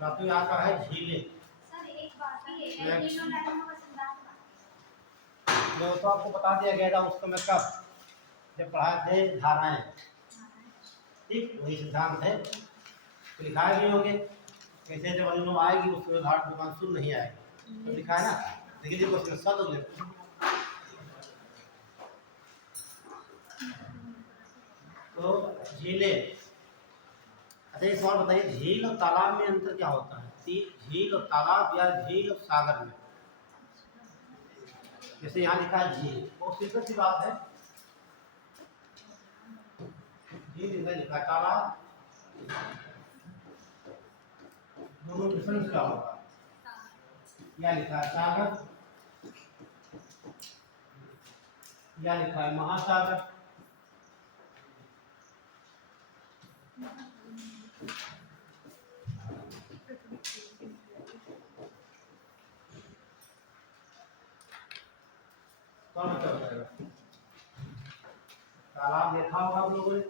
Topic आपका है झीलें। जो तो आपको बता दिया गया था उसको मैं कब जब पढ़ाए थे धाराएं, ठीक वही सिद्धांत है। तो लिखाए भी होंगे कैसे जब अनुलोम आएगी उसमें धार दुकान सुन नहीं आएगी तो लिखा है ना। देखिए देखो उसमें शब्द हो गए। तो झीलें, अच्छा एक सवाल बताइए, झील और तालाब में अंतर क्या होता है? झील और तालाब या झील और सागर में? जैसे यहाँ लिखा है झील, वो सिंपल सी बात है। झील लिखा है, तालाब दोनों डिफरेंस क्या होगा? या लिखा है सागर या लिखा है महासागर। कौन सा बताएगा? तालाब देखा होगा आप लोगों ने,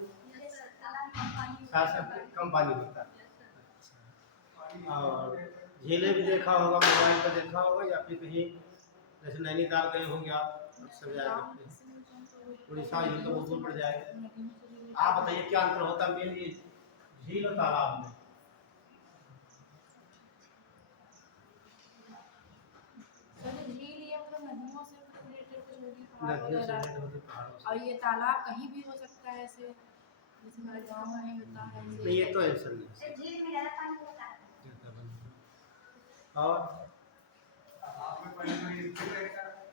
कम पानी होता है। और झीलें भी देखा होगा, मोबाइल पर देखा होगा या फिर कहीं जैसे नैनीताल गए होंगे आप, सब जाएगा उड़ीसा झील तो बहुत दूर पड़ जाएगा। आप बताइए क्या अंतर होता है मेन ये झील और तालाब में? नदियों से रिलेटेड होती पहाड़ों से। और ये तालाब कहीं भी हो सकता है, ऐसे जैसे हमारे गाँव में होता है। नहीं ये तो आंसर नहीं। झील में ज़्यादा पानी होता है और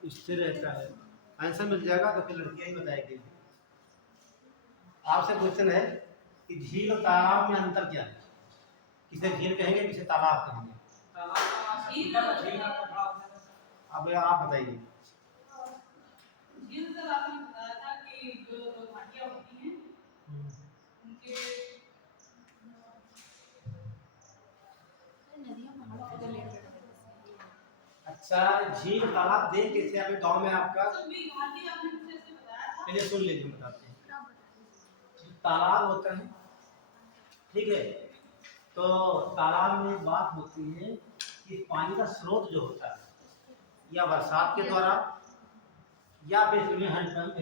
स्थिर रहता है। आंसर मिल जाएगा तो फिर लड़कियां ही बताएगी। आपसे क्वेश्चन है कि झील और तालाब में अंतर क्या है? किसे झील कहेंगे किसे तालाब कहेंगे? अब आप बताइए। झील तो आपने बताया था कि जो घाटियां होती हैं उनके अच्छा झील तालाब देख कैसे अभी गांव में आपका सभी घाटी आपने मुझे ऐसे बताया था। पहले सुन लीजिए बताते हैं। तालाब होता है, ठीक है, तो तालाब में बात होती है कि पानी का स्रोत जो होता है या बरसात के द्वारा या फिर इसमें हैंडपंप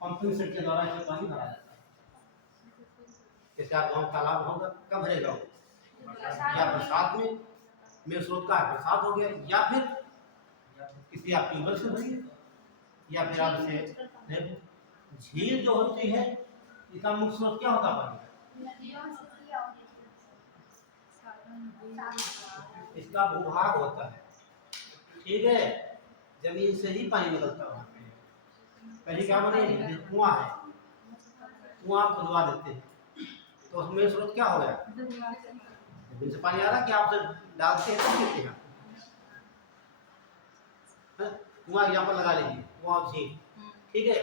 पंपिंग सेट के द्वारा इसमें पानी भरा जाता है। जैसे आप गाँव तालाब होगा कब भरेगा वो? या बरसात में स्रोत का बरसात हो गया या फिर किसी आप ट्यूबवेल से भरिए या फिर आप इसे देखो। झील जो होती है इसका मुख्य स्रोत क्या होता है? पानी इसका भूभाग होता है, ठीक है, जमीन से ही पानी निकलता है। वहाँ पे पहले क्या बने कुआं है, कुआं खुदवा देते हैं तो उसमें स्रोत क्या हो गया? जमीन से पानी आ रहा कि आप डालते हैं तो देते हैं। कुआं यहाँ पर लगा लीजिए, कुआं झील, ठीक है।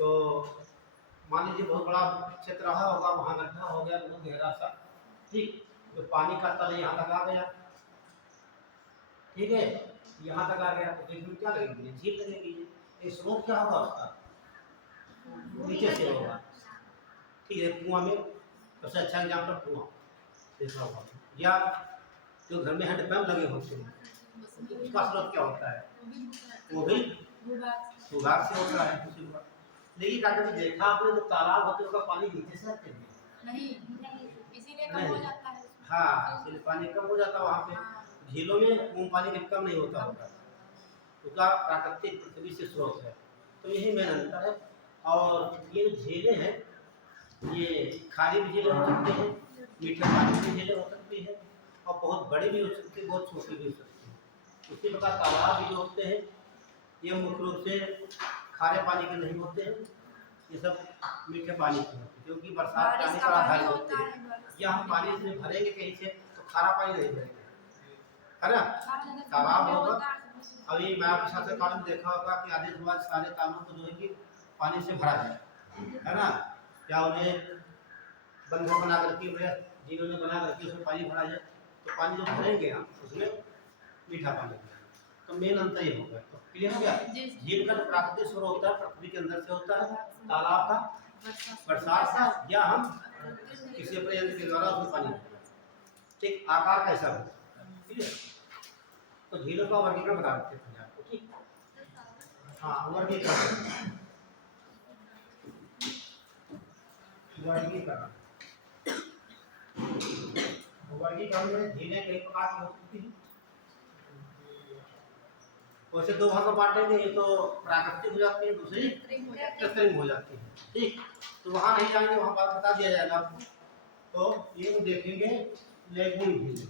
तो मान लीजिए बहुत बड़ा क्षेत्र रहा होगा, वहाँ गड्ढा हो गया बहुत गहरा सा, ठीक, तो पानी का तल यहाँ तक आ गया, ठीक है, यहाँ तक आ गया तो इसमें क्या लगेगी? झील लगेगी। ये स्रोत क्या होगा उसका? नीचे से होगा, ठीक है। कुआं में सबसे अच्छा एग्जाम्पल कुआं देखा होगा, या जो घर में हैंडपंप लगे होते हैं उसका स्रोत क्या होता है? वो भी भूभाग से होता है। लेकिन डॉक्टर जी देखा आपने तो तालाब होते उसका पानी नीचे से आते हैं नहीं, इसीलिए कम हो जाता है। हाँ, इसलिए पानी कम हो जाता है वहाँ पे। झीलों में पानी कम नहीं होता होगा, उसका प्राकृतिक पृथ्वी से स्रोत है। तो यही मेन अंतर है। और ये झीलें हैं ये खारी भी झीलें हो सकती हैं, मीठे पानी की झीलें हो सकती है और बहुत बड़ी भी हो सकती है, बहुत छोटी भी हो सकती है। उसी प्रकार तालाब भी जो होते हैं ये मुख्य रूप से खारे पानी के नहीं होते हैं, ये सब मीठे पानी के होते हैं क्योंकि बरसात पानी पर आधारित होते हैं। या हम पानी से भरेंगे कहीं से तो खारा पानी नहीं भरेंगे, है ना। तालाब होगा, अभी मैं आपके साथ काल में देखा होगा कि आधे समाज सारे तालों को जो है कि पानी से भरा जाए, है ना, या उन्हें बंधक बना करके जिन्होंने बना करके उसमें पानी भरा जाए तो पानी जो भरेंगे हम उसमें मीठा पानी। तो मेन अंतर ये होगा। तो क्लियर हो गया। जी। झील का जो प्राकृतिक स्रोत होता है पृथ्वी के अंदर से होता है, तालाब का बरसात बरसात का, या हम किसी अपने यंत्र के द्वारा उसमें पानी भरते हैं। ठीक, आकार कैसा हो, ठीक है। तो झीलों का वर्गीकरण बता देते हैं आपको, ठीक। हाँ, वर्गीकरण वर्गीकरण में झीलें कई प्रकार की हो सकती हैं। वैसे दो भाग में बांटेंगे, ये तो प्राकृतिक हो जाती है, दूसरी कृत्रिम हो जाती है, ठीक। तो वहाँ नहीं जाएंगे, वहाँ बात बता दिया जाएगा आपको। तो ये देखेंगे लेगून झीलें,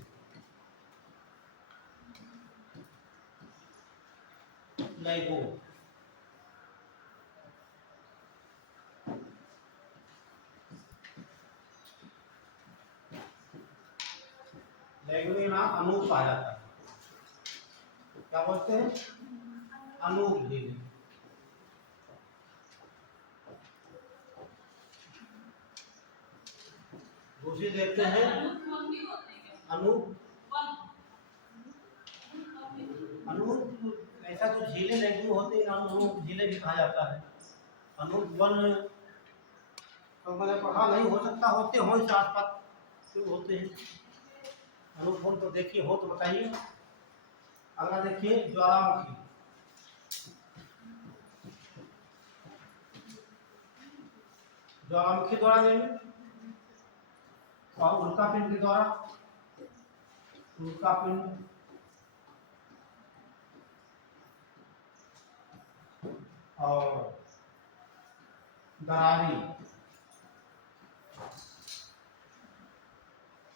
लेगून लेगून का नाम अनूप कहा जाता है। क्या बोलते हैं? अनूप झीलें। दूसरी देखते हैं अनूप। अनूप ऐसा जो झीलें लेगून होती है, अनूप झीलें भी कहा जाता है। अनूप वन तो मैंने पढ़ा नहीं, हो सकता होते हो इस आसपास क्यों होते हैं। अनूप तो देखिए हो तो बताइए। अगला देखिए ज्वालामुखी। ज्वालामुखी द्वारा निर्मित और उल्का पिंड के द्वारा, उल्का पिंड और दरारी,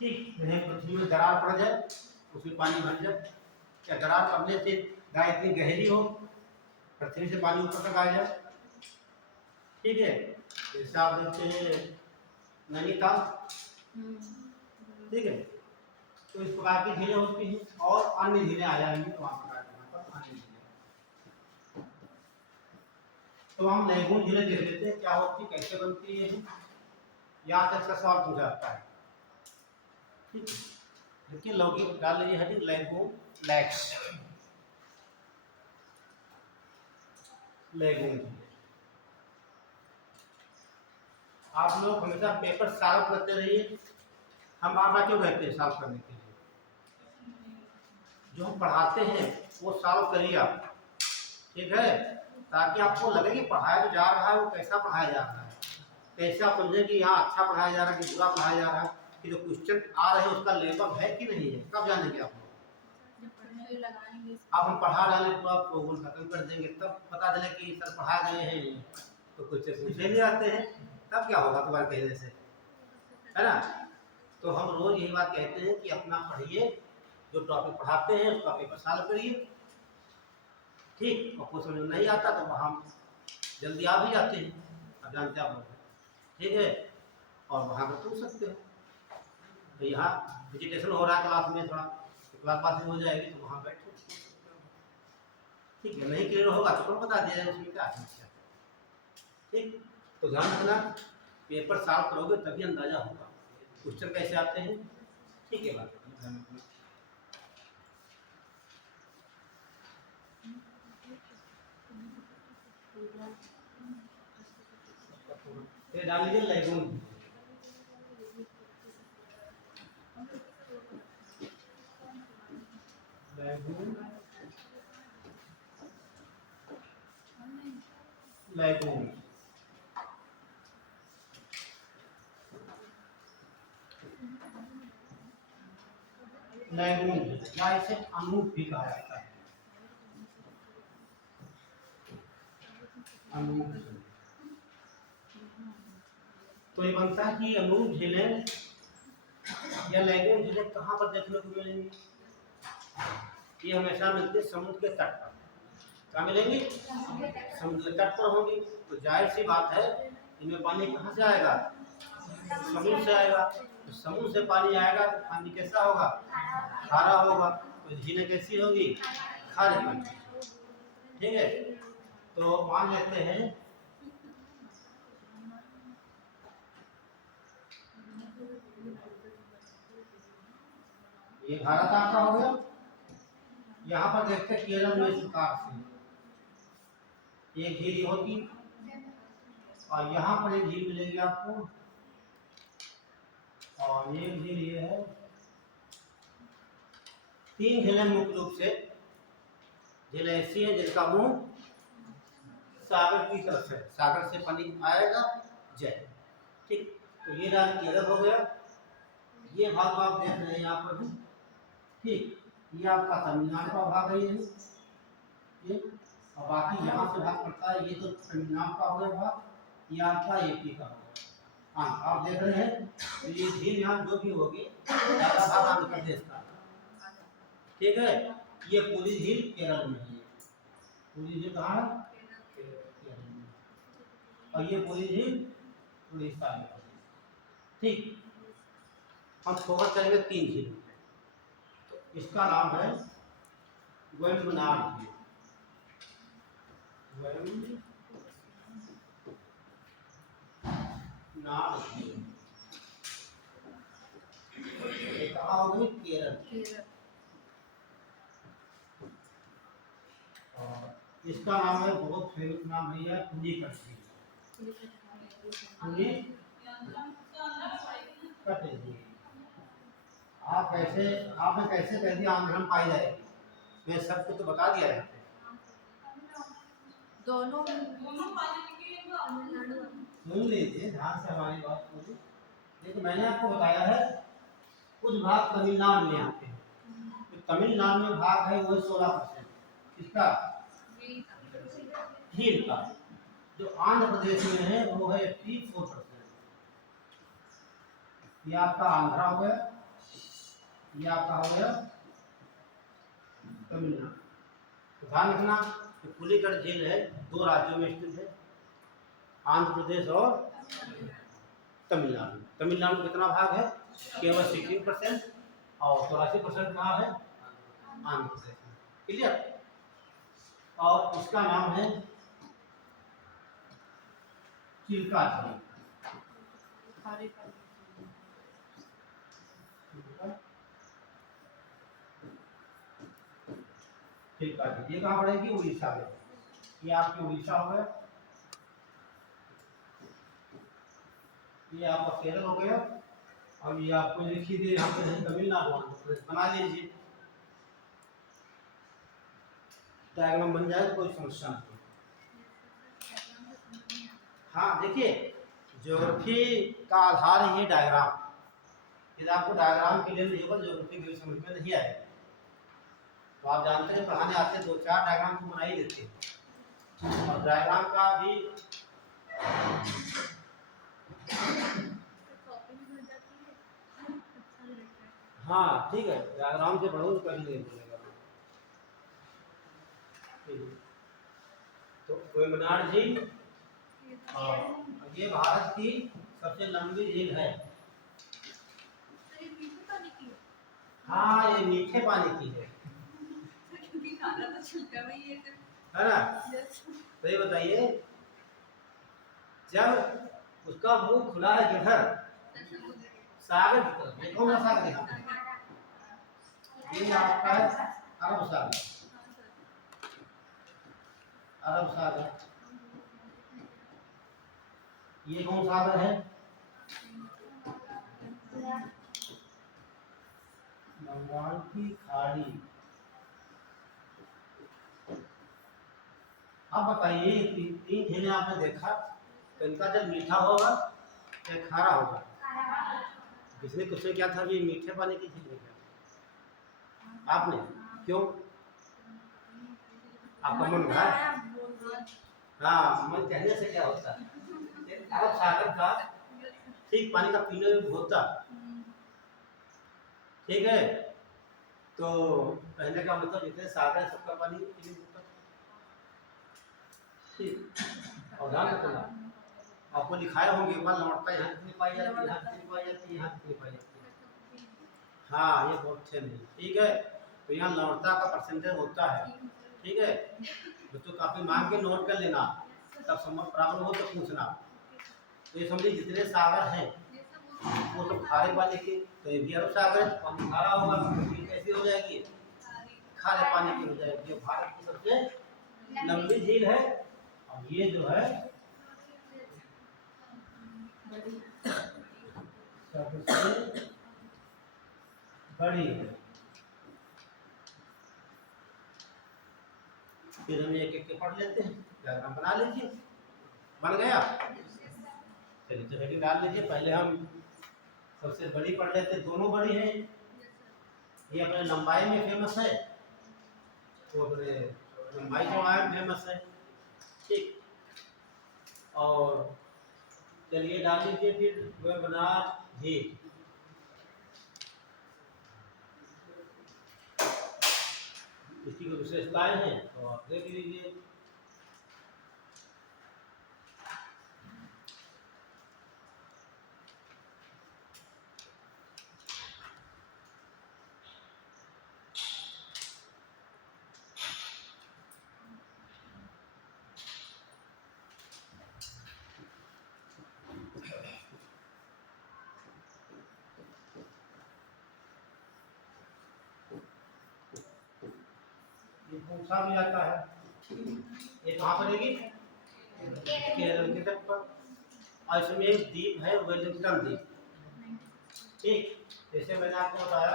ठीक। पृथ्वी में दरार पड़ जाए, उसमें पानी भर जाए, क्या दरार पड़ने से गाय इतनी गहरी हो, पृथ्वी से पानी ऊपर तक आ जाए, ठीक है। जैसे आप देखते हैं नैनीताल, ठीक है। तो इस प्रकार की झीलें होती हैं और अन्य झीलें आ जाएंगी तो वहाँ पर अन्य झीलें। तो हम लेगून झीलें देख लेते हैं क्या होती है, कैसे बनती है। यहाँ से इसका सवाल पूछा जाता है, ठीक है। देखिए लॉगिंग डाल लीजिए हेडिंग लेगून लैक्स, लेगून। आप लोग हमेशा पेपर सॉल्व करते रहिए। हम बार-बार क्यों कहते हैं सॉल्व करने के लिए? जो हम पढ़ाते हैं वो सॉल्व करिए आप, ठीक है, ताकि आपको लगे कि पढ़ाया जो जा रहा है वो कैसा पढ़ाया जा रहा है, कैसे आप समझें कि यहाँ अच्छा पढ़ाया जा रहा है कि बुरा पढ़ाया जा रहा है, कि जो क्वेश्चन आ रहे हैं उसका लेवल है कि नहीं है, कब जानेंगे आप लोग? अब हम पढ़ा डालें तो आप लोग खत्म कर देंगे, तब पता चले कि सर पढ़ा गए हैं तो कुछ से पूछे नहीं आते हैं, तब क्या होगा तुम्हारे कहने से, है ना। तो हम रोज यही बात कहते हैं कि अपना पढ़िए, जो टॉपिक पढ़ाते हैं उसका पेपर सॉल्व करिए, ठीक। और कुछ समझ नहीं आता तो वहाँ जल्दी आ भी जाते हैं, अब जानते आप लोग, ठीक है, और वहाँ पर पूछ सकते हो। तो यहाँ विजिटेशन हो रहा है क्लास में, थोड़ा क्लास पास हो जाएगी तो वहाँ बैठो, ठीक है। नहीं क्लियर होगा तो कौन बता दिया जाए, उसमें क्या समस्या है, ठीक। तो ध्यान रखना, पेपर सॉल्व करोगे तभी अंदाजा होगा क्वेश्चन कैसे आते हैं, ठीक है। बात फिर डाल लीजिए लेगून, लेगून, लेगून। लेगून या इसे अनूप भी कहा जाता है, अनूप। तो ये बनता है कि अनूप झीलें या लेगून झीलें कहाँ पर देखने को मिलेंगी? ये हमेशा मिलती है समुद्र के तट पर। कहाँ मिलेंगी? समुद्र के तट पर होंगी। तो जाहिर सी बात है इनमें पानी कहाँ से आएगा? समुद्र से आएगा। तो समुद्र से पानी आएगा तो पानी कैसा होगा? खारा होगा। तो झीलें कैसी होगी? खारे पानी, ठीक है। तो मान लेते हैं ये खारा कहाँ का हो गया, यहाँ पर देखते हैं केरल में इस प्रकार से एक झील होगी और यहाँ पर एक झील मिलेगी आपको और एक झील ये है। 3 झीलें मुख्य रूप से झील ऐसी है जिनका मुंह सागर की तरफ है, सागर से पानी आएगा जय। ठीक, तो ये राज केरल हो गया। ये भाग आप देख रहे हैं यहाँ पर भी। ठीक, ये आपका तमिलनाडु का भाग है ये और बाकी यहाँ से भाग पड़ता है। ये तो तमिलनाडु का हो गया भाग, ये आपका यूपी का होगा। हाँ, आप देख रहे हैं तो ये झील यहाँ जो भी होगी ज़्यादा भाग आंध्र प्रदेश का। ठीक है, ये पूरी झील केरल में है। पूरी झील कहाँ है? केरल में। और ये पूरी झील उड़ीसा में। ठीक, हम फोकस करेंगे 3 झील। तो इसका नाम है वेम्बनाड झील। वेम्बनाड झील ये कहाँ होगी? केरल। और इसका नाम है, बहुत फेमस नाम है यह, पुलिकट झील। पुलिकट झील। आपने कैसे कह दिया आंध्र में पाई जाएगी? मैं सबको तो बता दिया है। दोनों सुन लीजिए ध्यान से हमारी बात सुनिए। देखिए मैंने आपको बताया है कुछ भाग तमिलनाडु में आते हैं। तो तमिलनाडु में भाग है वो 16%। किसका? झील का। जो आंध्र प्रदेश में है वो है 84%। ये आपका आंध्रा हो गया, ये आपका हो गया तमिलनाडु। तो ध्यान रखना कि पुलिकट झील है 2 राज्यों में स्थित है, आंध्र प्रदेश और तमिलनाडु। तमिलनाडु कितना भाग है? केवल 16% और 84% कहाँ है? आंध्र प्रदेश में। क्लियर? और इसका नाम है चिल्का झील। चिल्का झील ये कहाँ पड़ेगी? उड़ीसा में। ये आपकी उड़ीसा हो गया, ये आपका केरल हो गया और ये आपको लिख दीजिए यहाँ पे तमिलनाडु बना लीजिए। डायग्राम बन जाए कोई समस्या नहीं। हाँ देखिए, ज्योग्राफी का आधार ही डायग्राम। यदि आपको डायग्राम के लिए नहीं होगा ज्योग्राफी की समझ में नहीं आएगा। तो आप जानते हैं पढ़ाने आते 2-4 डायग्राम तो बना ही देते हैं और डायग्राम का भी हाँ ठीक है, डायग्राम से पढ़ो कर ही बोलेगा। तो वेम्बनाड झील और ये भारत की सबसे लंबी झील है। हाँ ये मीठे पानी की है, है ना? तो ये बताइए जब उसका मुंह खुला है किधर? सागर की तरफ। ये कौन सा सागर है? ये आपका है अरब सागर। अरब सागर। ये कौन सागर है? बंगाल की खाड़ी। अब बताइए 3 झीलें आपने देखा, तो इनका जब मीठा होगा या खारा होगा? किसने क्वेश्चन किया था ये मीठे पानी की झील है क्या? आपने क्यों? आपका मन भरा? हाँ, मन कहने से क्या होता है? अरब सागर का ठीक पानी का पीने योग्य होता। ठीक है, तो कहने का मतलब जितने सागर है सबका पानी पीने योग्य। ठीक, और ध्यान रखना आपको लिखाए होंगे एक बार लौटता यहाँ कितनी पाई जाती है, यहाँ कितनी पाई जाती है, यहाँ कितनी पाई जाती है। हाँ ये बहुत अच्छे नहीं। ठीक है, तो यहाँ लौटता का परसेंटेज होता है। ठीक है, तो काफी मांग के नोट कर लेना, तब समझ प्रॉब्लम हो तो पूछना। तो ये समझिए जितने सागर हैं वो तो खारे पानी के, तो ये भी अरब सागर है, पानी खारा होगा तो कैसी हो जाएगी? खारे पानी की हो जाएगी। ये भारत की सबसे लंबी झील है और ये जो है सबसे बड़ी है। फिर हम एक एक के पढ़ लेते हैं, डायग्राम बना लीजिए। बन गया? चलिए तो हेडिंग डाल लीजिए। पहले हम सबसे बड़ी पढ़ लेते हैं, दोनों बड़ी है। ये अपने लंबाई में फेमस है, तो अपने लंबाई चौड़ाई में फेमस है। ठीक, और चलिए डाल लीजिए फिर वेबनार झील। इसकी कोई विशेषताएं हैं तो आप देख लीजिए। ये पूछा भी जाता है, ये कहाँ पड़ेगी? केरल के तट पर। और इसमें एक द्वीप है, वेलिंगटन द्वीप। ठीक, जैसे मैंने आपको बताया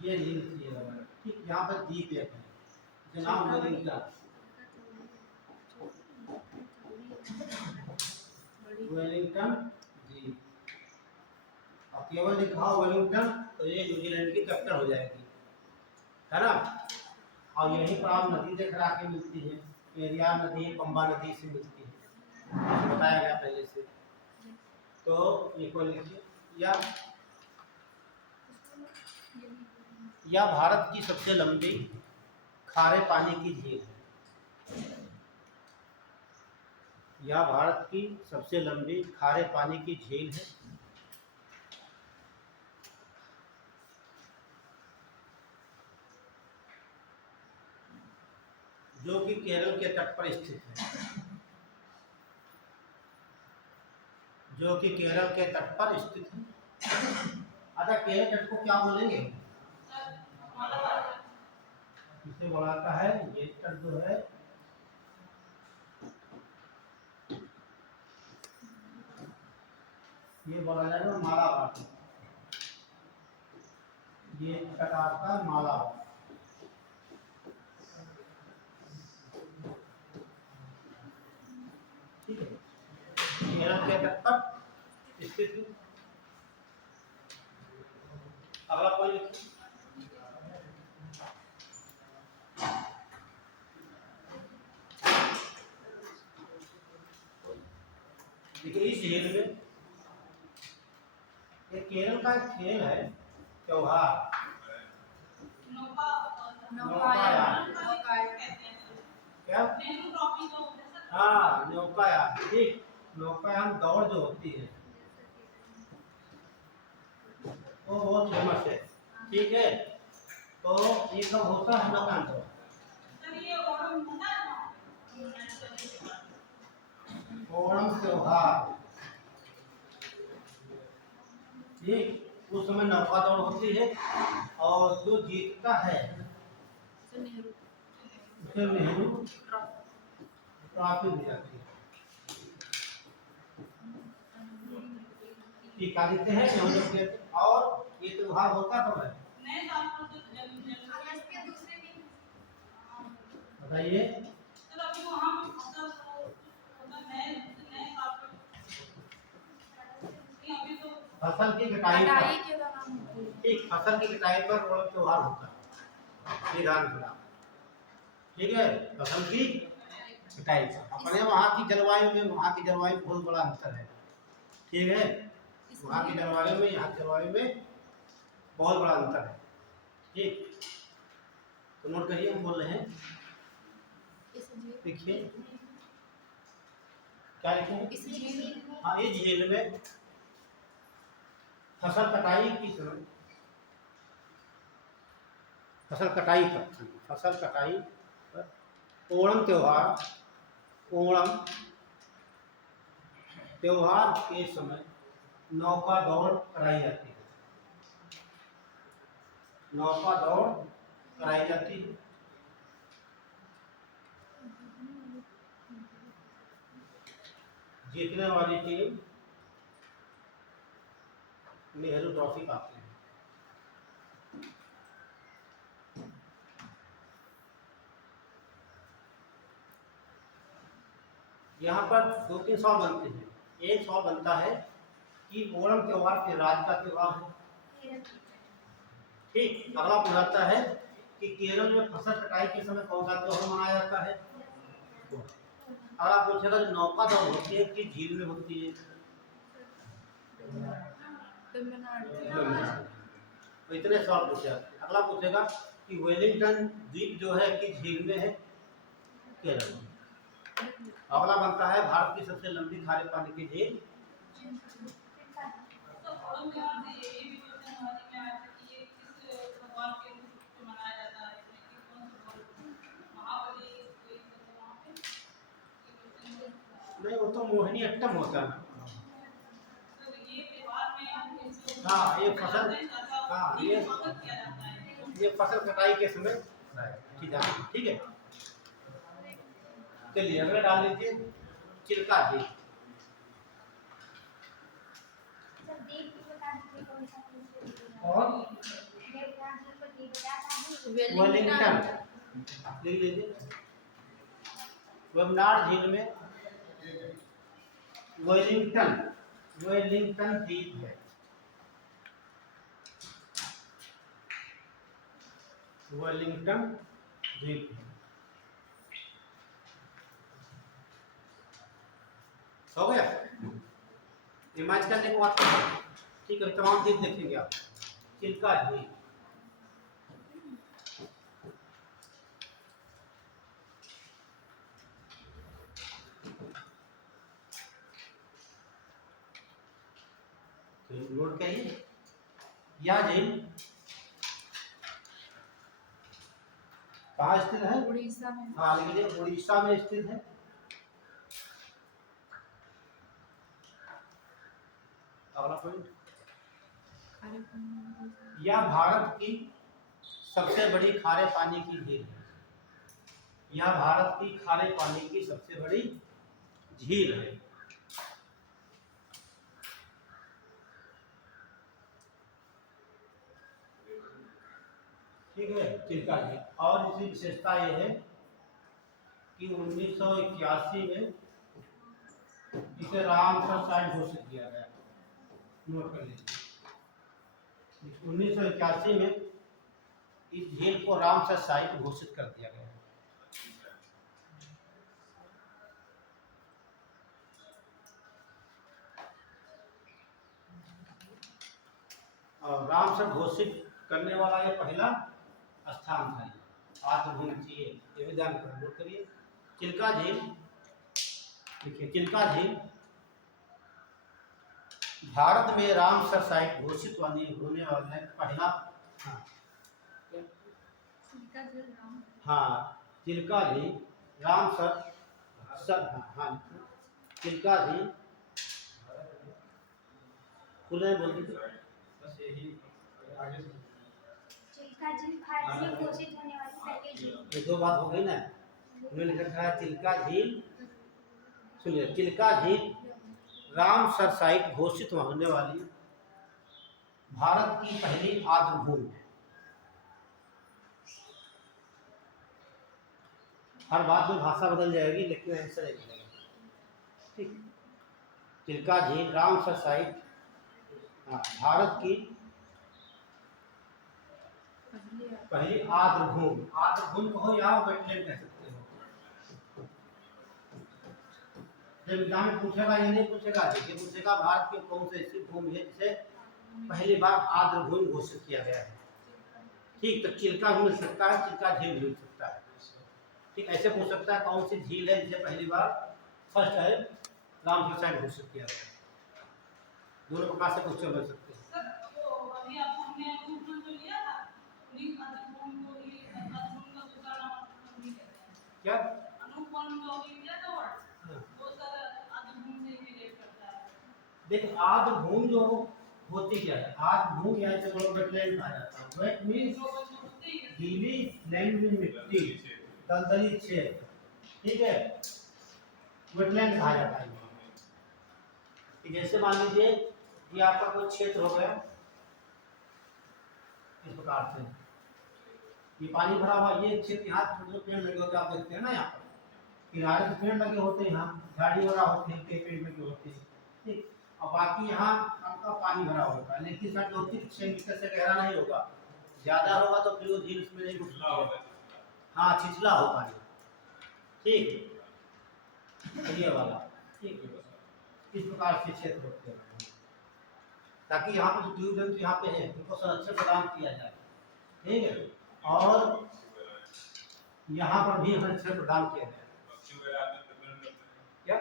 ये झील थी ये। ठीक, यहाँ पर द्वीप एक है, इसका नाम वेलिंगटन। वेलिंगटन द्वीप, और केवल लिखा हो वेलिंगटन तो ये न्यूजीलैंड की कैपिटल हो जाएगी, है ना। और यहीं पर आप नदी देखा के मिलती है, पेरियार नदी पंबा नदी से मिलती है, बताया गया पहले से। तो ये को लिखिए, या भारत की सबसे लंबी खारे पानी की झील है। यह भारत की सबसे लंबी खारे पानी की झील है, जो कि केरल के तट पर स्थित है। जो कि केरल के तट पर स्थित है। अच्छा, केरल तट को क्या बोलेंगे? इसे बोलाता है, ये तट जो है ये बोला जाएगा मालाबार। ये तट आपका मालाबार। ठीक है, केरल के तट पर स्थित। अगला पॉइंट लिखिए। देखिए इस झील में ये केरल का एक खेल है, त्योहार नौकायान। क्या? हाँ, नौकायान। ठीक, नौकायान दौड़ जो होती है वो बहुत फेमस है। ठीक है, तो ये कब होता है नौकायान दौड़? ओणम त्योहार। ठीक, उस समय नौका दौड़ होती है और जो जीतता है उसे नेहरू ट्रॉफी दी जाती है। ठीक, आदित्य है नेहरू के। और ये त्योहार होता कब है? बताइए। फसल की कटाई पर। ठीक, फसल की कटाई पर ओणम त्योहार होता है, ये ध्यान रखना। ठीक है, फसल की कटाई पर। अपने वहाँ की जलवायु में वहाँ की जलवायु में बहुत बड़ा अंतर है। ठीक है, वहाँ की जलवायु में यहाँ की जलवायु में बहुत बड़ा अंतर है। ठीक, तो नोट करिए, हम बोल रहे हैं। देखिए क्या लिखे? हाँ, इस झील में फसल कटाई की समय, फसल कटाई पर ओणम त्योहार के समय नौका दौड़ कराई जाती है। नौका दौड़ कराई जाती है। जीतने वाली टीम नेहरू ट्रॉफी पाती है। यहाँ पर 2-3 सवाल बनते हैं। एक सवाल बनता है कि ओणम त्योहार के राज्य का त्योहार है। ठीक, अगला पूछता है कि केरल में फसल कटाई के समय कौन सा त्योहार मनाया जाता है। अगला पूछेगा जो नौका दौड़ होती है कि झील में होती है। तो इतने सवाल पूछे जाते हैं। अगला पूछेगा कि वेलिंगटन द्वीप जो है कि झील में है, केरल में। अगला बनता है भारत की सबसे लंबी खारे पानी की झील। तो ओणम त्योहार से ये भी क्वेश्चन हमारे में आया था कि ये किस भगवान के रूप में मनाया जाता है, इसमें कि कौन सा भगवान महाबली कोई तो वहाँ पे ये क्वेश्चन नहीं, वो तो मोहिनी अट्टम होता है। तो ये त्योहार में हम इसको हाँ, ये फसल, हाँ ये स्वागत किया जाता है। ये फसल कटाई के समय की जाती है। ठीक है, चलिए अगला डाल लीजिए चिल्का झील। और वेलिंगटन लिख लीजिए। वेम्बनाड झील में वेलिंगटन द्वीप है। वेलिंगटन द्वीप है। हो गया, इमेज करने के बाद ठीक है, तमाम द्वीप देखेंगे आप। चिल्का झील, नोट करिए। यह झील कहाँ स्थित है? उड़ीसा में। हाँ लिखिए, उड़ीसा में स्थित है। अगला पॉइंट, यह भारत की सबसे बड़ी खारे पानी की झील है। यह भारत की खारे पानी की सबसे बड़ी झील है। ठीक है, चिल्का झील। और इसकी विशेषता यह है कि 1981 में इसे रामसर साइट घोषित किया गया। नोट कर लीजिए, 1981 में इस झील को रामसर साइट घोषित कर दिया गया। और रामसर घोषित करने वाला ये पहला स्थान था। आज होना चाहिए, ये भी ध्यान नोट करिए। चिल्का झील, देखिए चिल्का झील भारत में रामसर साइट घोषित होने वाला है पहला। हाँ, चिल्का झील रामसर हाँ चिल्का झील खुले बोल दीजिए। बस यही आगे चिल्का झील भारत में घोषित होने वाली पहली झील। ये दो बात हो गई ना। उन्होंने लिखा है चिल्का झील, सुनिए, चिल्का झील रामसर साइट घोषित होने वाली भारत की पहली आर्द्रभूमि है। हर बात में भाषा बदल जाएगी लेकिन आंसर एक रहेगा। ठीक, चिल्का झील रामसर साइट भारत की पहली आर्द्रभूमि। आर्द्रभूमि कहो या वेटलैंड कह सकते हो। जब एग्जाम में पूछेगा, ये नहीं पूछेगा, ये पूछेगा भारत की कौन सी ऐसी भूमि है जिसे पहली बार आर्द्रभूमि घोषित किया गया है। ठीक, तो चिल्का भी मिल सकता है, चिल्का झील भी मिल सकता है। ठीक, ऐसे पूछ सकता है कौन सी झील है जिसे पहली बार फर्स्ट है रामसर साइट घोषित किया गया। दोनों प्रकार से क्वेश्चन बन सकते हैं। सर वो अभी आप हमने अनुकूल जो लिया था, उन्हीं अनुकूल को ही अनुकूल का दूसरा नाम नहीं कहते हैं क्या अनुकूल का भी लिया था वर्ड, वो सर अनुकूल से रिलेट करता है। देख, आर्द्रभूमि जो होती क्या है, हाथ मुंह यहाँ से बोलो वेटलैंड कहा जाता है। वेट मीन्स जो वो होती है गीली, लैंड मीन मिट्टी, दलदली क्षेत्र, ठीक है, वेटलैंड कहा जाता है। कि जैसे मान लीजिए ये आपका कोई क्षेत्र हो गया इस प्रकार से, ये पानी भरा हुआ ये क्षेत्र, यहाँ छोटे पेड़ लगे होते हैं, आप देखते हैं ना, यहाँ पर किनारे पे पेड़ लगे होते हैं, यहाँ झाड़ी वगैरह होते हैं, पेड़ लगे होते हैं, ठीक। और बाकी यहाँ आपका पानी भरा होता है, लेकिन सर 2-3 मीटर से गहरा नहीं होगा, ज्यादा होगा तो फिर वो झील उसमें नहीं घुसती है। हाँ, छिछला हो पानी, ठीक, ये वाला, ठीक है। इस प्रकार से क्षेत्र होते हैं, ताकि यहाँ पर जो जीव जंतु यहाँ पे है उनको संरक्षण प्रदान किया जाए, ठीक है। और यहाँ पर भी संरक्षण प्रदान किया जाए। क्या?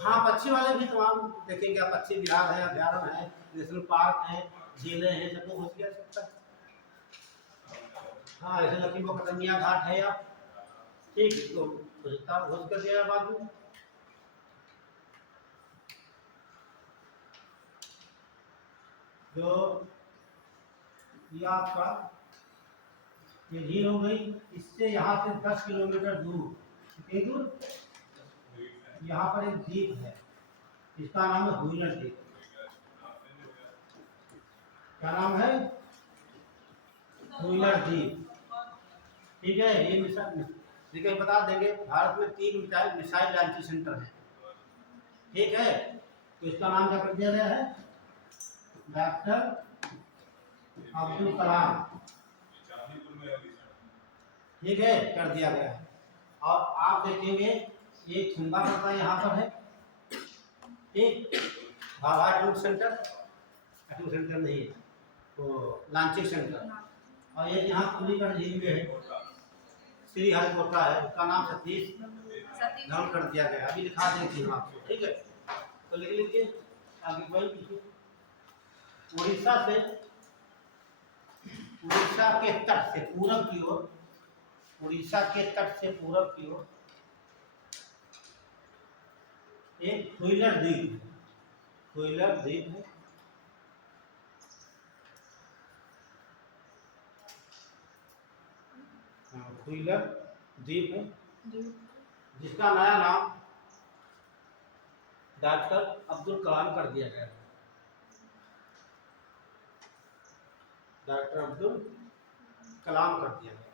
हाँ, पक्षी वाले भी तमाम देखेंगे आप, पक्षी विहार है, अभ्यारण्य है, नेशनल पार्क है, झीलें हैं, सबको घुस गया सकता है। हाँ, ऐसे लखीमपुर कटनिया घाट है आप, ठीक, तो घुस कर दिया बाद में। जो ये आपका ये झील हो गई, इससे यहाँ से 10 किलोमीटर दूर, कितनी दूर, यहाँ पर एक द्वीप है, इसका नाम है व्हीलर द्वीप। क्या नाम है? व्हीलर द्वीप, ठीक है। ये मिसाइल देखिए बता देंगे, भारत में 3 मिसाइल लॉन्चिंग सेंटर है, ठीक है। तो इसका नाम क्या कर दिया गया है, डॉक्टर अब्दुल कलाम, ठीक है, कर दिया गया है। और आप देखेंगे एक ठुमका पड़ता है यहाँ पर है, ठीक, भाभा एटॉमिक सेंटर नहीं है, तो लॉन्चिंग सेंटर। और ये यहाँ कुलीगढ़ झील में है, श्री हरिकोटा है, उसका नाम सतीश धवन कर दिया गया, अभी लिखा देंगे हम आपको, ठीक है। तो लिख लीजिए, आगे बढ़ लीजिए। उड़ीसा के तट से पूरब की ओर, उड़ीसा के तट से पूरब की ओर एक व्हीलर द्वीप है, व्हीलर द्वीप है। व्हीलर द्वीप है, जिसका नया नाम डॉक्टर अब्दुल कलाम कर दिया गया है, डॉक्टर अब्दुल कलाम कर दिया गया।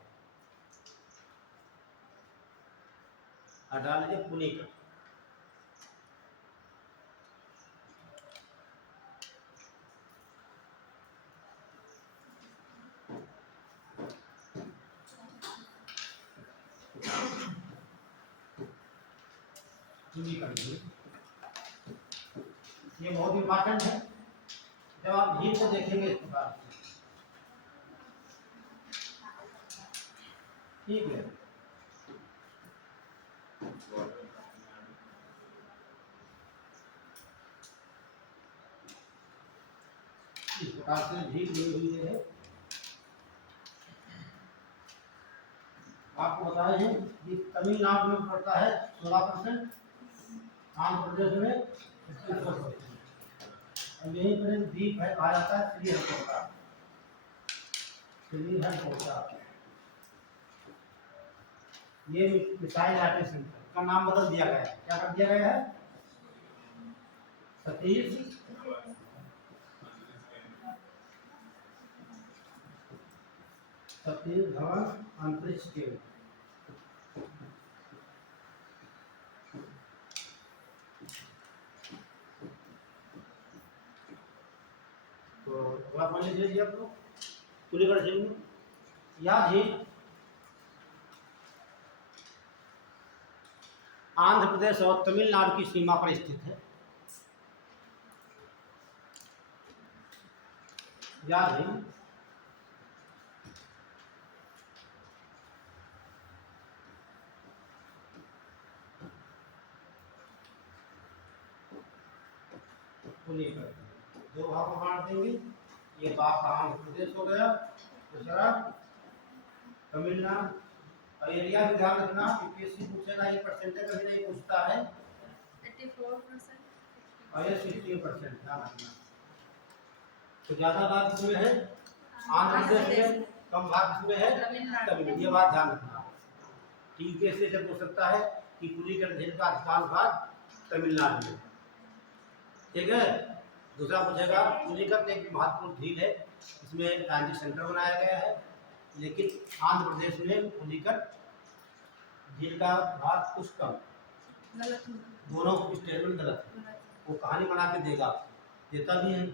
हटा लीजिए पुणेकर, ये बहुत इंपॉर्टेंट है। जब आप झील को देखेंगे इस प्रकार से, ठीक है, इस प्रकार से झील ली हुई है। आपको बताया है कि तमिलनाडु में पड़ता है 16%, आंध्र प्रदेश में 21%। और यहीं पर एक द्वीप है, कहा जाता है श्री हरिकोटा, श्री हरिकोटा। ये मिसाइल लॉन्चिंग सेंटर का नाम बदल दिया गया है, क्या कर दिया गया है, सतीश धवन अंतरिक्ष केंद्र। तो आप मान लीजिए आप लोग कुलीगढ़ झील में, यह झील आंध्र प्रदेश और तमिलनाडु की सीमा पर स्थित है। यह झील कुलीगढ़, दो भाग में बांट देंगे, ये भाग आंध्र प्रदेश हो गया, दूसरा तमिलनाडु। और एरिया भी ध्यान रखना, यूपीएससी पूछेगा, ये परसेंटेज कभी नहीं पूछता है, 84% और ये 60% ध्यान रखना। तो ज़्यादा भाग किसमें है? आंध्र प्रदेश में। कम भाग किसमें है? तमिलनाडु। ये बात ध्यान रखना। ठीक है, इससे जब हो सकता है कि पुलिकट झील का अधिकांश भाग तमिलनाडु में। ठीक है। दूसरा पूछेगा, पुलिकट एक महत्वपूर्ण झील है, इसमें ट्रांजिट सेंटर बनाया गया है, लेकिन आंध्र प्रदेश में पुलिकट झील का भाग कुछ कम। गलत है। दोनों स्टेटमेंट गलत है। गलत है। वो कहानी बना के देगा, देता भी है।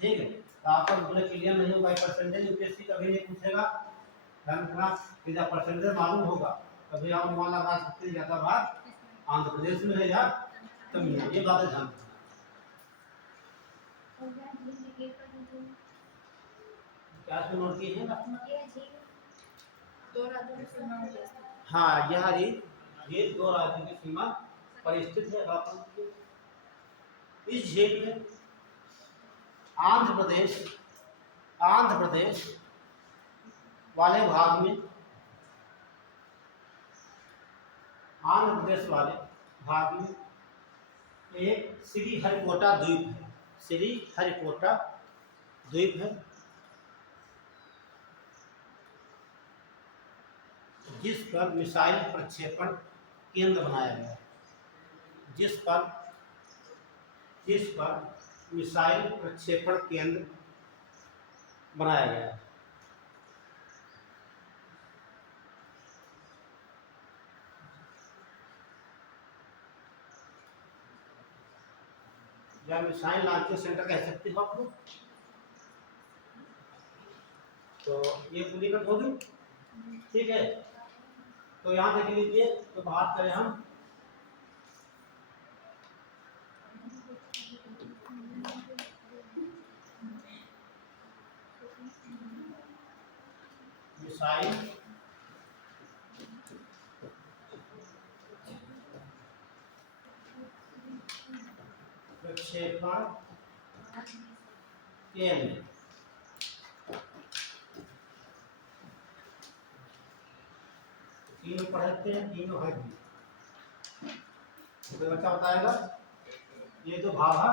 ठीक है। तो आपका पूरा क्लियर नहीं होगा, परसेंटेज यूपीएससी कभी नहीं पूछेगा। ध्यान रखना कि जब परसेंटेज मालूम होगा तभी आप अनुमान लगा सकते हैं ज़्यादा भाग आंध्र प्रदेश में है या तमिलनाडु। ये बातें ध्यान रखना। हो गया झील में गेट पर जो क्या इसमें नोट किए हैं ना? ये झील 2 राज्यों की सीमा में स्थित है। हाँ, यह ये 2 राज्यों की सीमा पर स्थित है। राजस्थान इस झील में आंध्र प्रदेश वाले भाग में, आंध्र प्रदेश वाले भाग में एक श्रीहरिकोटा द्वीप है। श्रीहरिकोटा द्वीप है, जिस पर मिसाइल प्रक्षेपण केंद्र बनाया गया है। जिस पर मिसाइल प्रक्षेपण केंद्र बनाया गया है। या मिसाइल लॉन्चिंग सेंटर कह सकते हो आप लोग। तो ये पुलिकट होगी। ठीक है। तो यहाँ देख लीजिए, तो बात करें हम मिसाइल प्रक्षेपण केंद्र। तीनों पढ़ते हैं, तीनों है भी। तो बच्चा बताएगा ये तो भाभा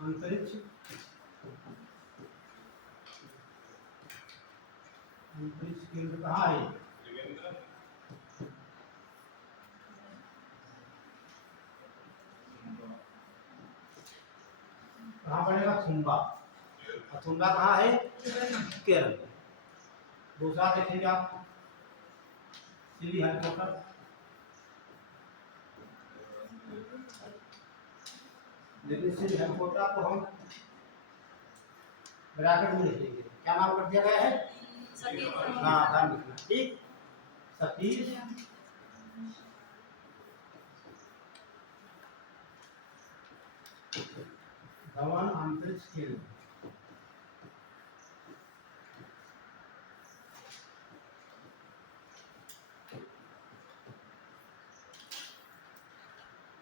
अंतरिक्ष केंद्र कहाँ है? कहाँ पड़ेगा? थुम्बा। थुम्बा कहाँ है? केरल। दूसरा देखेंगे आप श्रीहरिकोटा। लेकिन श्रीहरिकोटा को हम ब्रैकेट में लिखेंगे। क्या नाम कर दिया गया है? हाँ, ध्यान रखना। ठीक, सतीश धवन अंतरिक्ष केंद्र।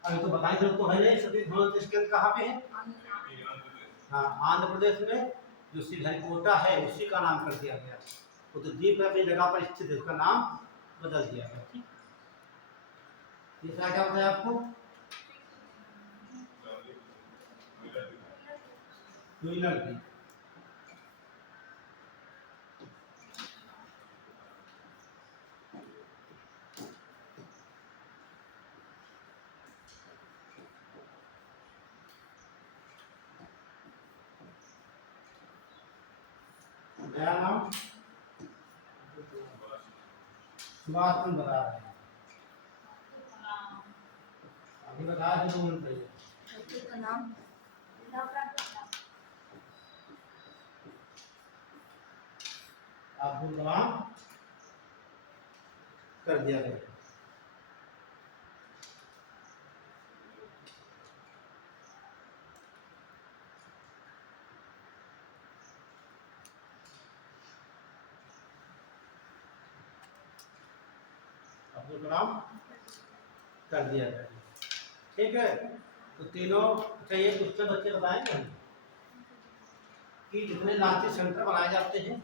अभी तो बताई जरूरत तो है नहीं, सतीश धवन अंतरिक्ष केंद्र कहाँ पे है? हाँ, आंध्र प्रदेश में जो श्रीहरिकोटा है उसी का नाम कर दिया गया। वो तो द्वीप है, अपनी जगह पर स्थित है, उसका नाम बदल दिया गया। ठीक, तीसरा क्या बताया आपको? व्हीलर द्वीप। नया नाम सुभाष चंद्र बता रहे हैं। अभी बताया जो 2 मिनट पहले। का नाम अब्दुल कलाम कर दिया गया। अब्दुल कलाम कर दिया गया। ठीक है। तो तीनों चाहिए। दूसरे बच्चे बताएंगे कि जितने लॉन्चिंग सेंटर बनाए जाते हैं,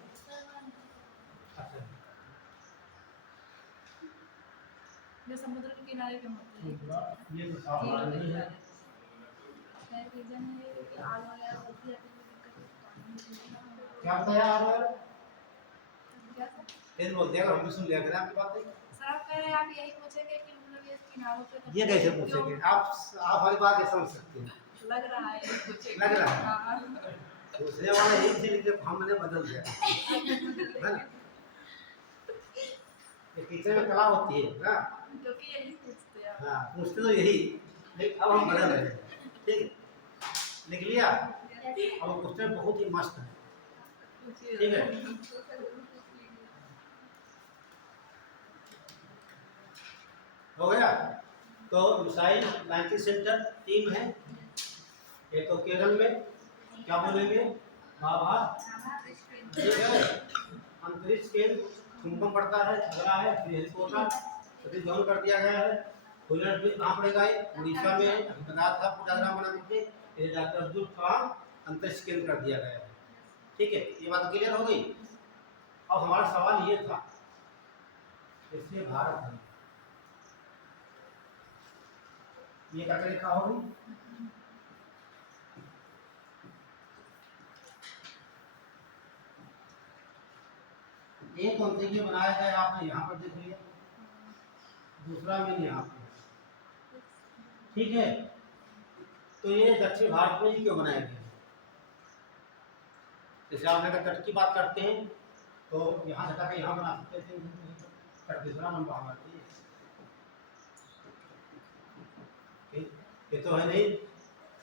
ये समुद्र के किनारे पे होते हैं। ये तो सावधान नहीं है। मेन रीजन है कि आग वगैरह होती है तो दिक्कत क्या बताया और क्या सर? तेज बोल दिया, हम भी सुन लिया करें आपकी बातें। सर आप कह रहे हैं आप यही पूछेंगे कि मतलब ये किनारों पे ये कैसे क्यों पूछेंगे आप हमारी बात कैसे समझ सकते हैं? लग रहा है यही पूछेंगे। लग रहा है? हाँ। दूसरे वाला यही थे लेकिन हमने बदल दिया है ना। ये टीचर में कला होती है ना। क्योंकि यही पूछते हैं हाँ पूछते तो यही, लेकिन अब हम बदल रहे हैं। ठीक है, लिख लिया। अब क्वेश्चन बहुत ही मस्त है, ठीक है। हो गया। तो मिसाइल लॉन्चिंग सेंटर 3 है। एक तो केरल में, क्या बोलेंगे, भाभा, ठीक है। अंतरिक्ष केंद्र कुंभम पड़ता है, अगला है हेलीकॉप्टर सतीश धवन कर दिया गया है। हुलर भी कहाँ पड़ेगा, ये उड़ीसा में है। अभी बताया था प्रोग्राम बना करके, ये डॉक्टर अब्दुल कलाम अंतरिक्ष केंद्र कर दिया गया है। ठीक है, ये बात क्लियर हो गई। अब हमारा सवाल ये था, जैसे भारत है, ये क्या लिखा होगी, एक कौन से बनाया है आपने यहाँ पर देख लिया, दूसरा मैंने यहाँ पर, ठीक है। तो ये दक्षिण भारत में ही क्यों बनाया गया, जैसे आप अगर तट की बात करते हैं तो यहाँ से हटा के यहाँ बना सकते थे, तट दूसरा लंबा हमारे ये तो है नहीं,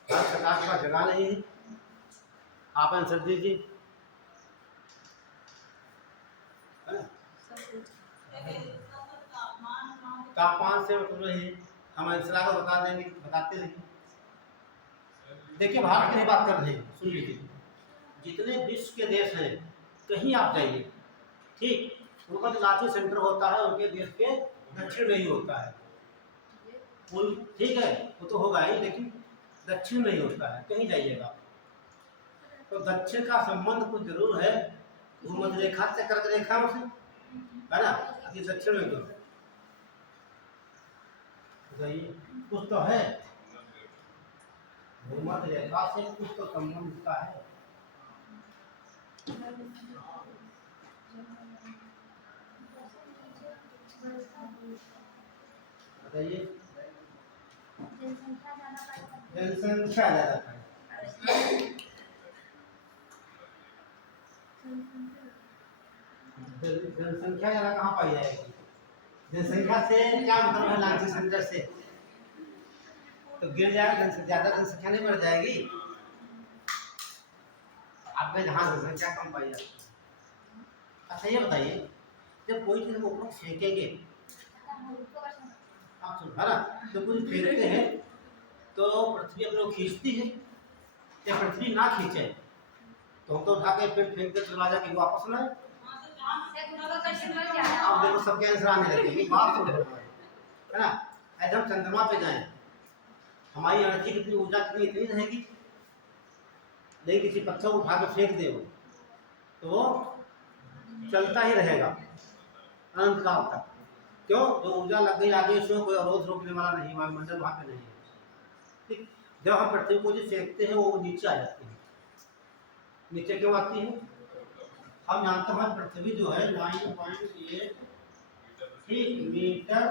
भारत सरकार के पास जगह नहीं है। आप आंसर दीजिए, है ना। तापमान से मतलब नहीं है, हम आंसर को बता देंगे, बताते नहीं। देखिए भारत की बात कर रहे हैं, सुन लीजिए, जितने विश्व के देश हैं कहीं आप जाइए, ठीक, उनका जो लांचिंग सेंटर होता है उनके देश के दक्षिण में ही होता है, ठीक है, वो तो होगा ही, लेकिन दक्षिण में ही होता है, कहीं जाइएगा। तो दक्षिण का संबंध कुछ जरूर है भूमध्य रेखा से, कर्क रेखा से, है ना, अति दक्षिण में तो बताइए कुछ तो है, भूमध्य रेखा से कुछ तो संबंध का है। बताइए, जनसंख्या ज्यादा है, जनसंख्या ज्यादा कहाँ पाई जाएगी, जनसंख्या से क्या मतलब है, लांचिंग सेंटर से तो गिर जाएगा, ज्यादा जनसंख्या नहीं बढ़ जाएगी, आप में जहाँ जनसंख्या कम पाई जाती है। अच्छा ये बताइए, जब कोई चीज को ऊपर फेंकेंगे, आप सुन ना, तो कुछ फेंकते हैं तो पृथ्वी अपने को खींचती है, या पृथ्वी ना खींचे तो हम तो उठा के फिर फेंक के दरवाजा के वापस लाए। आप देखो सबके आंसर आने लगे, ये बात सुन रहे है ना। ऐसे हम चंद्रमा पे जाएं, हमारी एनर्जी कितनी, ऊर्जा कितनी, इतनी रहेगी, लेकिन किसी पत्थर को उठा के फेंक दे तो वो चलता ही रहेगा अनंत काल तक। क्यों, जो ऊर्जा लग गई आगे, उसमें कोई अवरोध रोकने वाला नहीं, वायुमंडल वहां पे नहीं है, ठीक। जब हम पृथ्वी को जो फेंकते हैं वो नीचे आ जाती है, नीचे क्यों आती है, हम जानते हैं पृथ्वी जो है 9.8 मीटर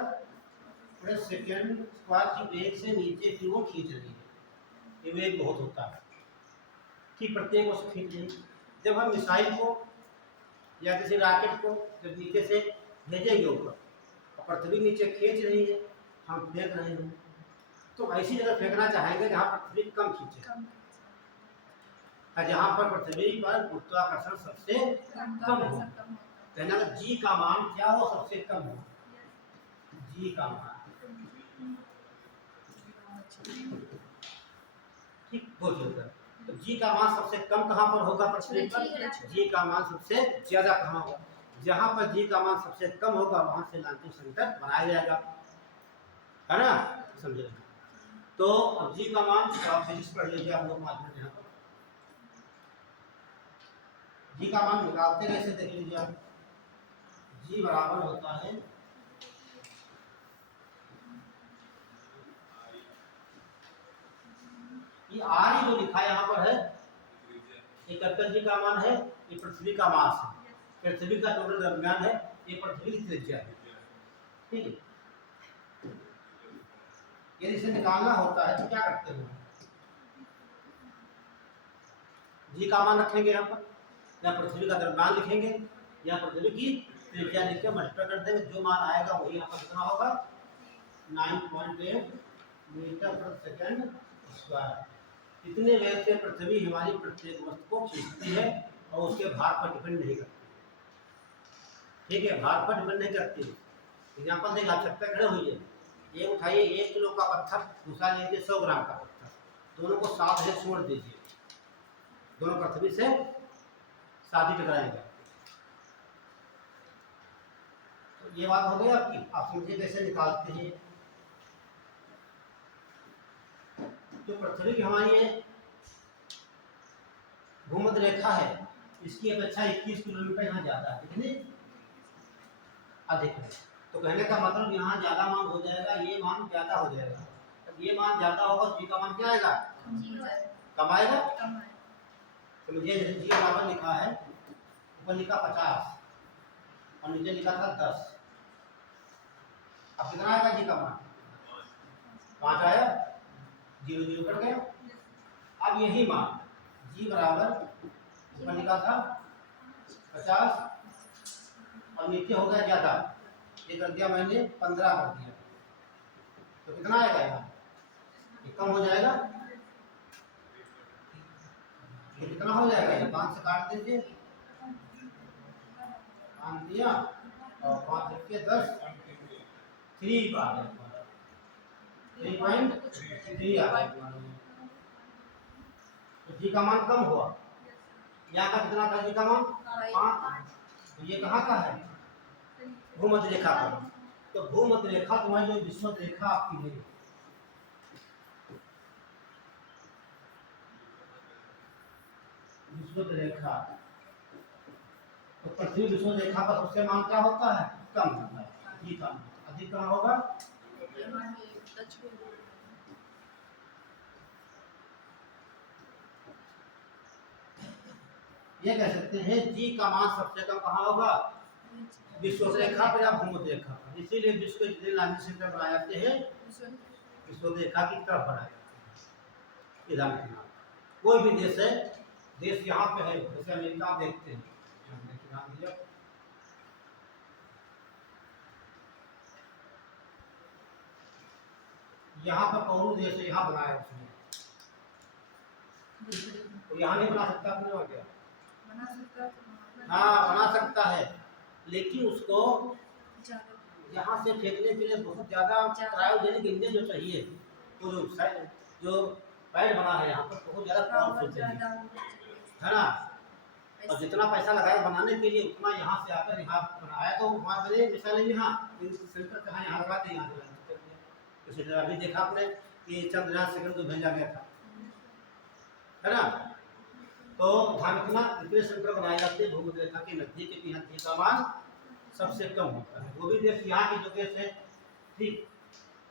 प्रति सेकंड स्क्वायर की वेग से नीचे की ओर खींच रही है, ये वेग बहुत होता है, ठीक, प्रत्येक वर्ष खींच रही है। जब हम मिसाइल को या किसी रॉकेट को जब नीचे से भेजेंगे ऊपर और पृथ्वी नीचे खींच रही है, हम फेंक रहे हैं, तो ऐसी जगह फेंकना चाहेंगे जहाँ पृथ्वी कम खींचे, जहाँ पर पृथ्वी पर गुरुत्वाकर्षण सबसे कम हो, कहना जी का मान क्या हो, सबसे कम हो, जी का मान, ठीक, बोलिए। तो जी का मान सबसे कम कहाँ पर होगा पृथ्वी पर, जी का मान सबसे ज्यादा कहाँ होगा, जहाँ पर जी का मान सबसे कम होगा वहां से लॉन्चिंग सेंटर बनाया जाएगा, है ना, समझे। तो अब जी का मान आप फिजिक्स पढ़ लीजिए, आप लोग माध्यम यहाँ पर जी का मान निकालते कैसे देख लीजिए आप, जी बराबर होता है ये आर जो लिखा है यहाँ पर है, ये कर्कट जी का मान है, ये पृथ्वी का मास है, पृथ्वी का टोटल द्रव्यमान है, ये पृथ्वी की त्रिज्या है। ठीक है, यदि इसे निकालना होता है तो क्या करते हैं, जी का मान रखेंगे यहाँ पर, या पृथ्वी का द्रव्यमान लिखेंगे, या पृथ्वी की त्रिज्या लिख के मल्टीप्लाई कर देंगे, जो मान आएगा वही यहाँ पर कितना होगा 9.8 मीटर प्रति सेकंड स्क्वायर। इतने वेग से पृथ्वी हमारी प्रत्येक वस्तु को खींचती है और उसके भार पर डिपेंड नहीं करती। ठीक है, भार पर डिपेंड नहीं करती। एग्जाम्पल देगा, आप छत पे खड़े हुई ये उठाइए 1 किलो का पत्थर, दूसरा लीजिए 100 ग्राम का पत्थर, दोनों को साथ से छोड़ दीजिए, दोनों पृथ्वी से साथ ही टकराएंगे। तो ये बात हो गई आपकी। आप समझिए कैसे निकालते हैं। जो पृथ्वी की हमारी ये भूमध्य रेखा है, इसकी अपेक्षा 21 किलोमीटर यहाँ ज्यादा है, कितनी अधिक है। तो कहने का मतलब यहाँ ज्यादा मान हो जाएगा, ये मान ज्यादा हो जाएगा। जब ये मान ज्यादा होगा जी का मान क्या आएगा, कम आएगा। समझिए जैसे जी बराबर लिखा है, ऊपर लिखा 50 और नीचे लिखा था 10, अब कितना आएगा जी का मान 5 आया, 0 0 कट गया। अब यही मान जी बराबर ऊपर लिखा था 50 और नीचे हो गया ज्यादा, ये कर दिया मैंने 15 कर दिया, तो कितना आएगा यहाँ, ये कम हो जाएगा, ये कितना हो जाएगा, ये 5 से काट दीजिए, 5 दिया और 5 के 10, 3 आ गया, 3.3 आ गया। तो जी का मान कम हुआ, यहाँ का कितना था जी का मान 5, तो ये कहाँ का है, भूमध्य रेखा पर। तो भूमध्य रेखा तुम्हारी जो विषुवत रेखा आपकी है, विषुवत रेखा, तो पृथ्वी विषुवत रेखा पर सबसे मान क्या होता है, कम होता है, जी का अधिक कम होगा। ये कह सकते हैं जी का मान सबसे कम कहाँ होगा, विषुवत रेखा पर या भूमध्य रेखा पर। इसीलिए विश्व के जितने लाइन सेंटर बनाए जाते हैं विषुवत रेखा की तरफ बनाए जाते हैं। इधर कोई भी देश है, देश यहाँ पे है, जैसे अमेरिका आप देखते हैं, यहाँ पर कौरू देश है, यहाँ बनाया उसने, तो यहाँ नहीं बना सकता अपने वहाँ क्या, हाँ बना सकता है, लेकिन उसको यहाँ से फेंकने के लिए बहुत ज़्यादा क्रायोजेनिक इंजन जो चाहिए, तो जो पैड बना है यहाँ पर बहुत ज़्यादा पावरफुल चाहिए, है ना। और जितना पैसा लगाया बनाने के लिए उतना यहाँ से आकर यहाँ बनाया, तो वहाँ बने मिसाल यहाँ सेंटर कहाँ यहाँ लगाते, यहाँ से अभी देखा आपने कि चंद्रयान सेकंड को भेजा गया था, है ना। तो ध्यान रखना, इतने सेंटर बनाए जाते हैं भूमध्य रेखा के नजदीक, के यहाँ जी का मान सबसे कम होता है। वो भी देश यहाँ की जो देश है, ठीक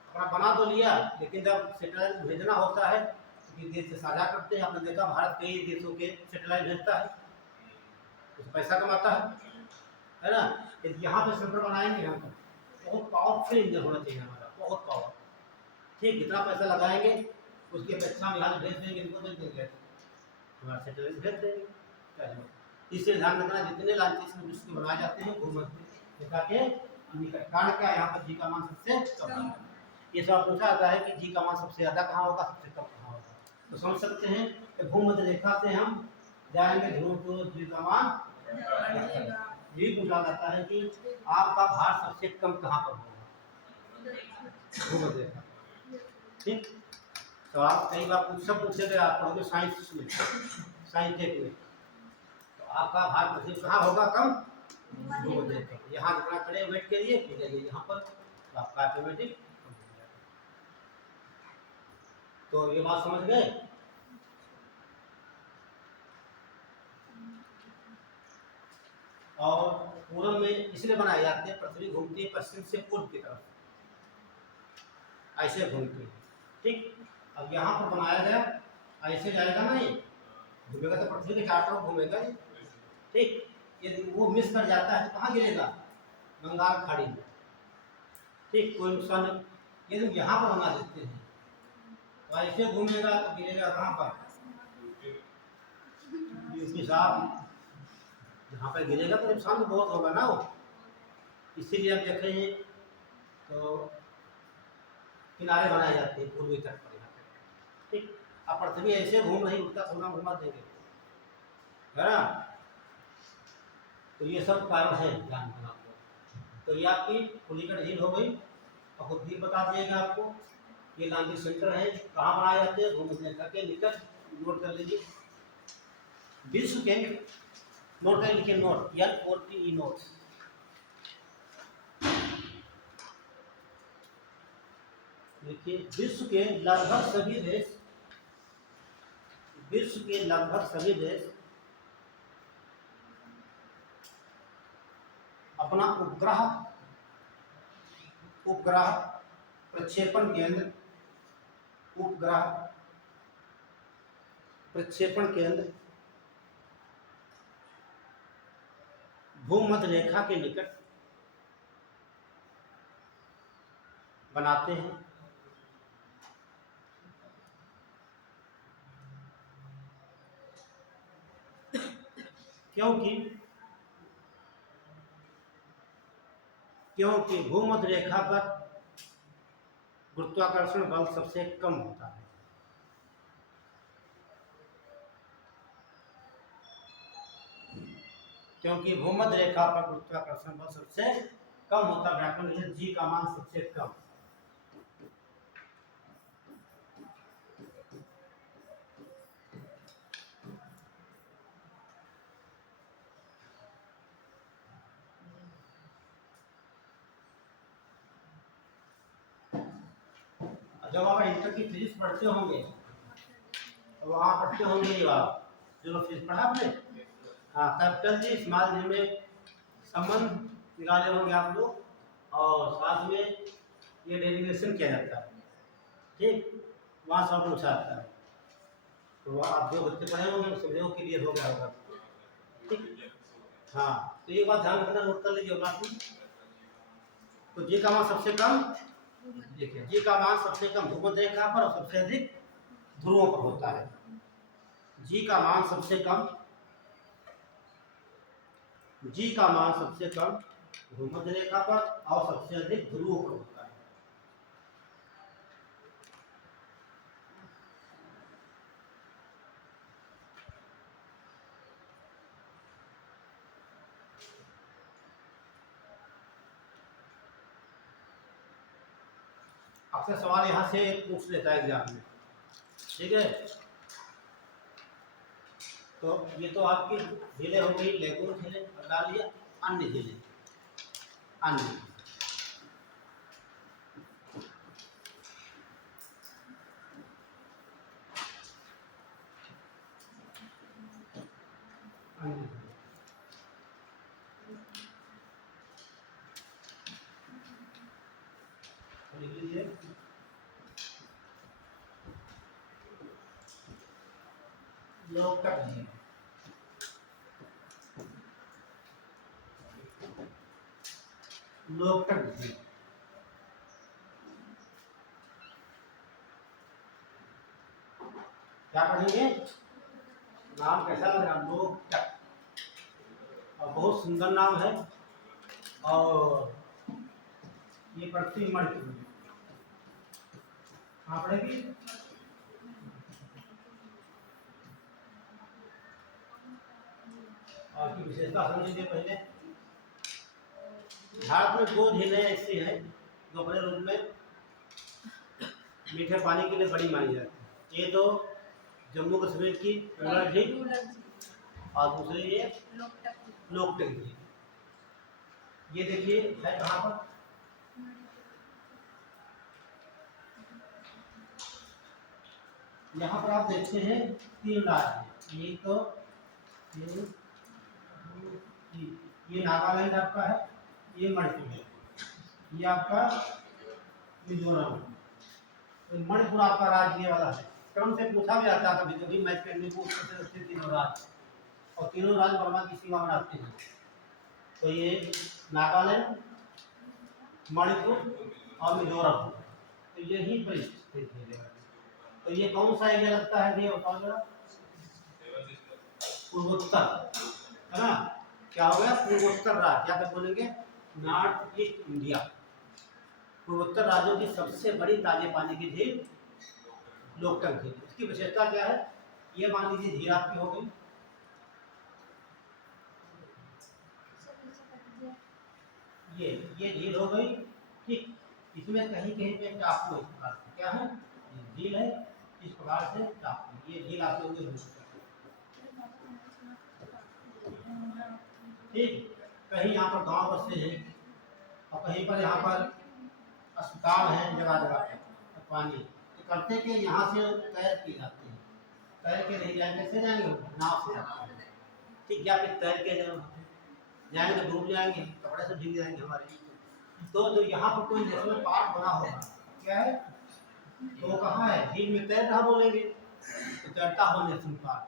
अपना बना तो लिया, लेकिन जब सैटेलाइट भेजना होता है तो देश से साझा करते हैं। आपने देखा भारत कई देशों के सैटेलाइट भेजता है, तो पैसा कमाता है ना। यदि यहाँ पे सेंटर बनाएंगे, यहाँ पर बहुत पावरफुल इंजन होना चाहिए हमारा, बहुत पावर, ठीक जितना पैसा लगाएंगे उसकी अपेक्षा हम यहाँ भेज देंगे, इनको भेज देंगे, हमारा सैटेलाइट भेज देंगे। इसलिए ध्यान रखना, जितने लॉन्चेस में विश्व के बनाए जाते हैं भूमध्य रेखा के निकट, कारण क्या यहाँ पर जी का मान सबसे कम है। ये सब पूछा जाता है कि जी का मान सबसे ज़्यादा कहाँ होगा, सबसे कम कहाँ होगा, तो समझ सकते हैं कि भूमध्य रेखा से हम जाएंगे ध्रुव को जी का मान, ये पूछा जाता है कि आपका भार सबसे कम कहाँ पर होगा, भूमध्य रेखा। ठीक, तो आप कई बार सब पूछे गए, आप पढ़ोगे साइंस में, साइंस टेक में, तो आपका भार पृथ्वी कहाँ होगा, कम भूमध्य रेखा। यहाँ जितना खड़े वेट करिए, फिर जाइए यहाँ पर, तो आपका ऑटोमेटिक। तो ये बात समझ गए। और पूरब में इसलिए बनाए जाते हैं, पृथ्वी घूमती है पश्चिम से पूर्व की तरफ, ऐसे घूमती है, ठीक। अब यहाँ पर बनाया गया ऐसे जाएगा ना, ये घूमेगा तो पृथ्वी के चारों तरफ घूमेगा ये, ठीक। यदि वो मिस कर जाता है तो कहाँ गिरेगा? बंगाल खाड़ी में, ठीक। कोई नुकसान नहीं। यदि यहाँ पर बना देते हैं तो ऐसे घूमेगा तो गिरेगा कहाँ पर? यूपी साहब, यहाँ पर गिरेगा तो नुकसान तो बहुत होगा ना वो। इसीलिए आप देख रहे हैं तो किनारे बनाए जाते हैं पूर्वी तट पर यहाँ पे, ठीक। अब पृथ्वी ऐसे घूम रही, उल्टा सोना घुमा देंगे, है ना। तो ये सब कारण है ध्यान रखना आपको। तो ये आपकी पुलिकट झील हो गई। और खुद भी बता दिएगा आपको, ये लॉन्ड्री सेंटर है, कहाँ बनाए जाते हैं? भूमध्यरेखा के निकट। नोट कर लीजिए, विश्व के, नोट कर लिखिए, नोट NOTE, नोट। देखिए, विश्व के लगभग सभी देश, विश्व के लगभग सभी देश अपना उपग्रह प्रक्षेपण केंद्र, उपग्रह प्रक्षेपण केंद्र भूमध्य रेखा के निकट बनाते हैं। क्योंकि भूमध्य रेखा पर गुरुत्वाकर्षण बल सबसे कम होता है। क्योंकि भूमध्य रेखा पर गुरुत्वाकर्षण बल सबसे कम होता है, व्यापन में जी का मान सबसे कम। जब आप इंटर की फिजिक्स पढ़ते होंगे तो वहाँ पढ़ते होंगे आप, जो फिजिक्स पढ़ा आपने, हाँ, कैपिटल जी स्मॉल जी में संबंध निकाले होंगे आप लोग, और साथ में ये डेरिवेशन किया जाता है, ठीक। वहाँ सब पूछा जाता है, तो वहाँ आप जो बच्चे पढ़े होंगे सब लोगों के लिए हो गया होगा, ठीक। हाँ, तो ये बात ध्यान रखना, नोट कर लीजिए बात। तो जी का मान सबसे कम, देखिए जी का मान सबसे कम भूमध्य रेखा पर और सबसे अधिक ध्रुवों पर होता है। जी का मान सबसे कम, जी का मान सबसे कम भूमध्य रेखा पर और सबसे अधिक ध्रुवों पर होता है। अक्सर सवाल यहाँ से पूछ लेता है एग्जाम में, ठीक है। तो ये तो आपकी झीलें हो गई, लेगून झीलें डाल लिया। अन्य झीलें, अन्य लिख लीजिए। लोकटक झील, लोकटक झील, क्या पढ़ेंगे? नाम कैसा लग रहा? लोकटक, और बहुत सुंदर नाम है। और ये पड़ती मणिपुर, कहाँ पड़ेगी? और की विशेषता समझिए पहले। भारत में 2 झीलें ऐसी हैं जो अपने रूप में मीठे पानी के लिए बड़ी मानी जाती है। ये तो जम्मू कश्मीर की उलर झील, और दूसरी ये लोकटक झील। ये देखिए है कहाँ पर? यहाँ पर आप देखते हैं 3 राज्य, ये तो ये नागालैंड आपका है, ये मणिपुर है, ये आपका मिजोरम है। तो मणिपुर आपका राज्य वाला है, क्रम से पूछा भी जाता है कभी कभी मैच करने को उत्तर से तीनों राज्य, और तीनों राज्य बर्मा की सीमा में आते हैं। तो ये नागालैंड, मणिपुर और मिजोरम, तो यही पर स्थित है। तो ये कौन सा एरिया लगता है ये बताओ जरा? पूर्वोत्तर, है ना? क्या हो गया? पूर्वोत्तर राज्य, क्या बोलेंगे? North east India. पूर्वोत्तर राज्यों की सबसे बड़ी ताजे पानी की झील लोकटक झील। इसकी विशेषता क्या है? ये मान लीजिए झील आपकी हो गई, ये झील हो गई, ठीक। इसमें कहीं कहीं पे टापू है, इस प्रकार से क्या है? ये झील है, इस प्रकार से टापू, ये झील आपके होंगे लोकटक, ठीक। कहीं यहाँ पर गांव बसे हैं, और कहीं पर यहाँ पर अस्पताल हैं जगह जगह पे, और पानी तो करते कि यहाँ से तैर के जाते हैं, तैर के नहीं जाएंगे, कैसे जाएंगे? नाव से जाते हैं, ठीक। या फिर तैर के जाएंगे, डूब जाएंगे, कपड़े से भीग जाएंगे हमारे। तो यहाँ पर कोई नेशनल पार्क बना होगा, क्या है? तो वो कहाँ है? झील में तैर रहा बोलेंगे, तो तैरता हो नेशनल पार्क।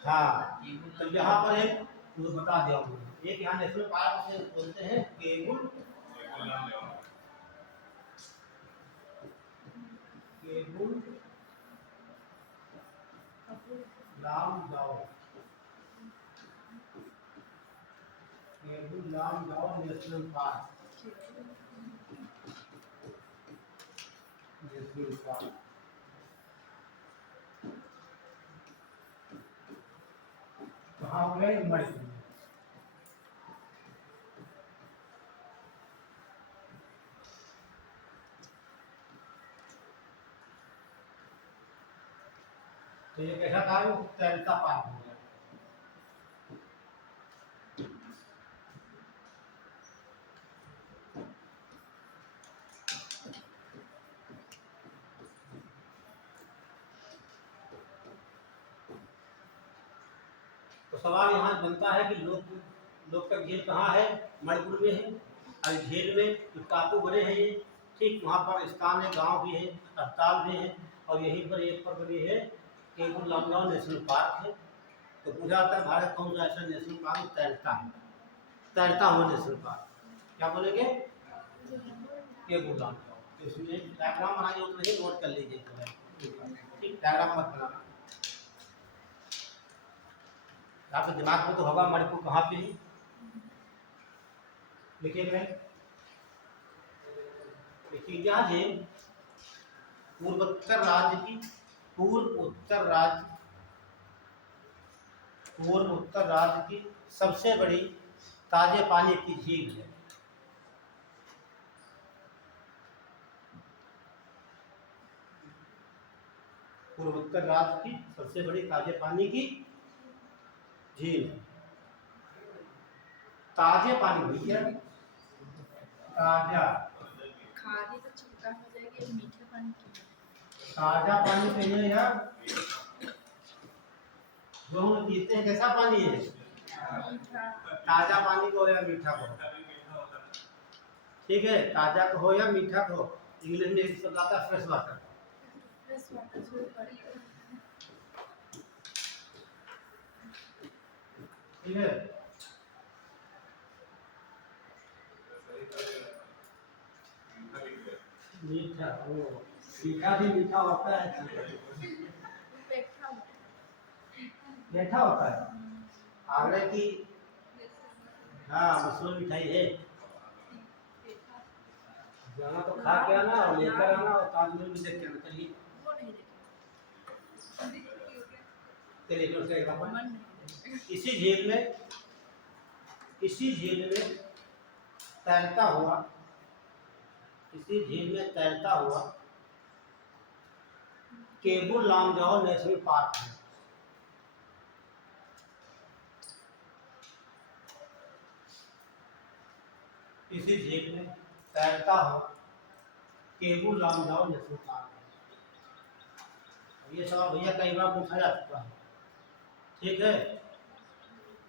हाँ, तो यहाँ पर एक तो बता दिया हूँ, एक यहाँ नेशनल पार्क से बोलते हैं Keibul Lamjao, Keibul Lamjao National Park, National Park. कहाँ हो गए? मणिपुर में। तो ये कैसा था? तैरता पार्क हो गया। तो सवाल यहाँ बनता है कि लोकटक झील कहाँ है? मणिपुर में है। और झील में जो टापू बने हैं ये, ठीक वहाँ पर स्थान है, गांव भी है, अस्पताल भी है, और यहीं पर एक पर बनी है केबुल लामजाओ नेशनल पार्क है। तो पूछा जाता है भारत कौन सा ऐसा नेशनल पार्क तैरता है, तैरता हुआ नेशनल पार्क, क्या बोलेंगे? केबुल लामजाओ। तो इसमें डायग्राम बनाइए, उतना ही नोट कर लीजिए, ठीक। डायग्राम मत बनाना, आपके दिमाग में तो होगा मणिपुर कहाँ पे है, लिखिएगा। देखिए यहाँ है पूर्वोत्तर राज्य की सबसे बड़ी ताजे पानी की झील है। पूर्वोत्तर राज्य की सबसे बड़ी ताजे पानी की झील है। ताजे पानी भैया, ताजा, खाने का छिड़का हो जाएगी, ये मीठे पानी की ताजा पानी पीने यार, जो हम पीते हैं कैसा पानी है? मीठा। ताजा पानी को या मीठा को, ठीक है। ताजा को हो या मीठा को, इंग्लिश में एक शब्द आता है फ्रेश वाटर, फ्रेश वाटर से ऊपर ठीक है। मीठा, ओ मीठा भी मीठा होता है, मीठा होता है। आगरा की हाँ मशहूर मिठाई है, जाना तो खा के आना और लेकर आना, और ताजमहल भी देख के आना। चलिए वो नहीं चलिए तो उसका एग्जाम्पल, मन इसी झील में तैरता हुआ, इसी झील में तैरता हुआ केबुल लामजाओ नेशनल पार्क है। इसी झील में तैरता हुआ केबुल लामजाओ नेशनल पार्क है। ये सवाल भैया कई बार पूछा जा चुका है, ठीक है।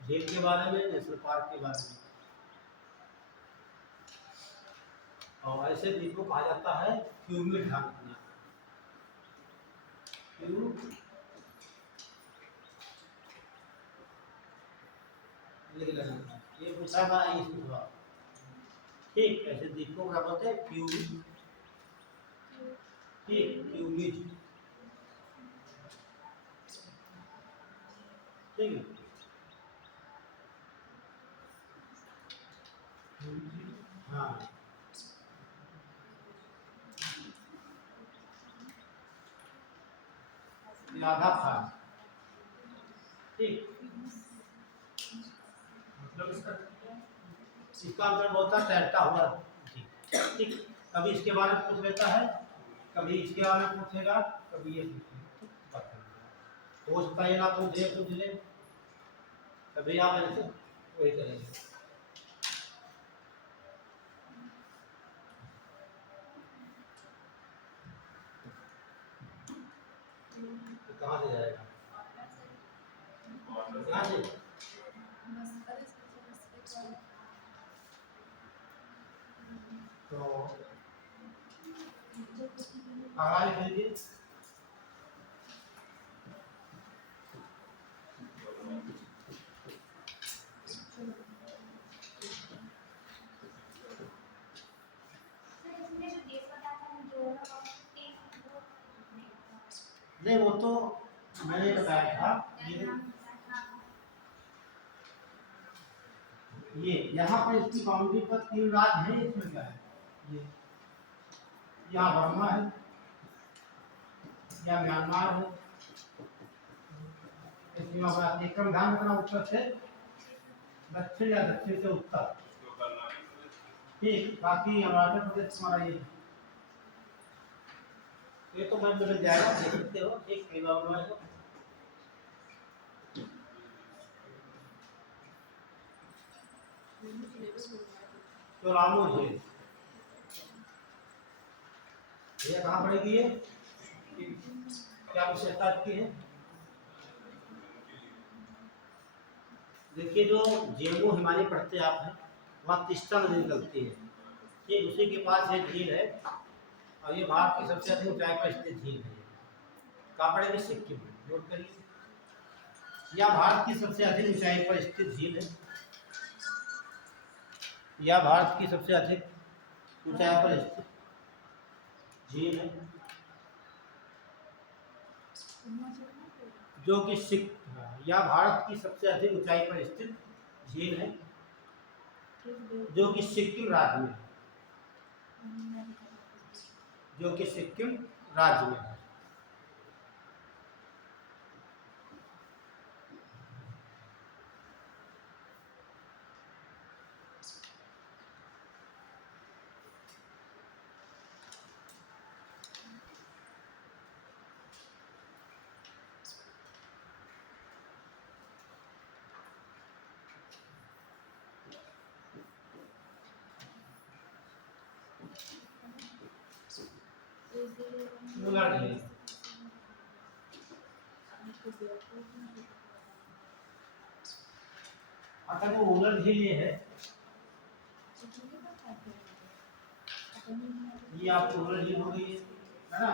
झील के बारे में, नेशनल पार्क के बारे में, और ऐसे द्वीप को कहा जाता है ह्यूमिड ढांकना। क्यू लिख लेना, ये पूछा था इस पूछा। ठीक, ऐसे दीपकों को क्या बोलते हैं? क्यू। ठीक, क्यूबिज। ठीक है। हाँ, ये आधा था। ठीक, मतलब इसका आंसर बहुत तैरता हुआ जी। ठीक, कभी इसके बारे में पूछ लेता है, कभी इसके बारे में पूछेगा, कभी ये पूछेगा। हो सकता है ये ना पूछ ले, कभी आप ऐसे वही करेंगे। तो कहाँ से जाएगा? कहाँ से? बस अरे बस एक तो आगे लीजिए। सर इसमें जो देश बताया था जो नहीं, वो तो मैंने बताया था। ये यहाँ पर इसकी बाउंड्री पर 3 राज्य है, इसमें क्या है? ये यहाँ बर्मा है, या म्यांमार है, इसमें अपना एकदम ध्यान रखना, उत्तर से दक्षिण या दक्षिण से उत्तर। ठीक, बाकी अरुणाचल प्रदेश हमारा ये तो मैं मिल जाएगा, देख सकते हो। ठीक, कई बार बनवाएगा। तो रामू जी ये कहाँ पड़ेगी? ये क्या विशेषता की है? देखिए, जो जेमू हिमालय पढ़ते आप हैं, वहाँ तीस्ता नदी निकलती है। ठीक, उसी के पास एक झील है, और ये भारत की सबसे अधिक ऊंचाई पर स्थित झील है। कहाँ पड़ेगी? सिक्किम में। नोट करिए, यह भारत की सबसे अधिक ऊंचाई पर स्थित झील है। यह भारत की सबसे अधिक ऊंचाई पर स्थित झील है, जो कि यह भारत की सबसे अधिक ऊंचाई पर स्थित झील है, जो कि सिक्किम राज्य में है। जो कि सिक्किम राज्य में है। मुलार झील। अगर वो उलर झील ये है, ये आपको उलर झील हो गई है ना?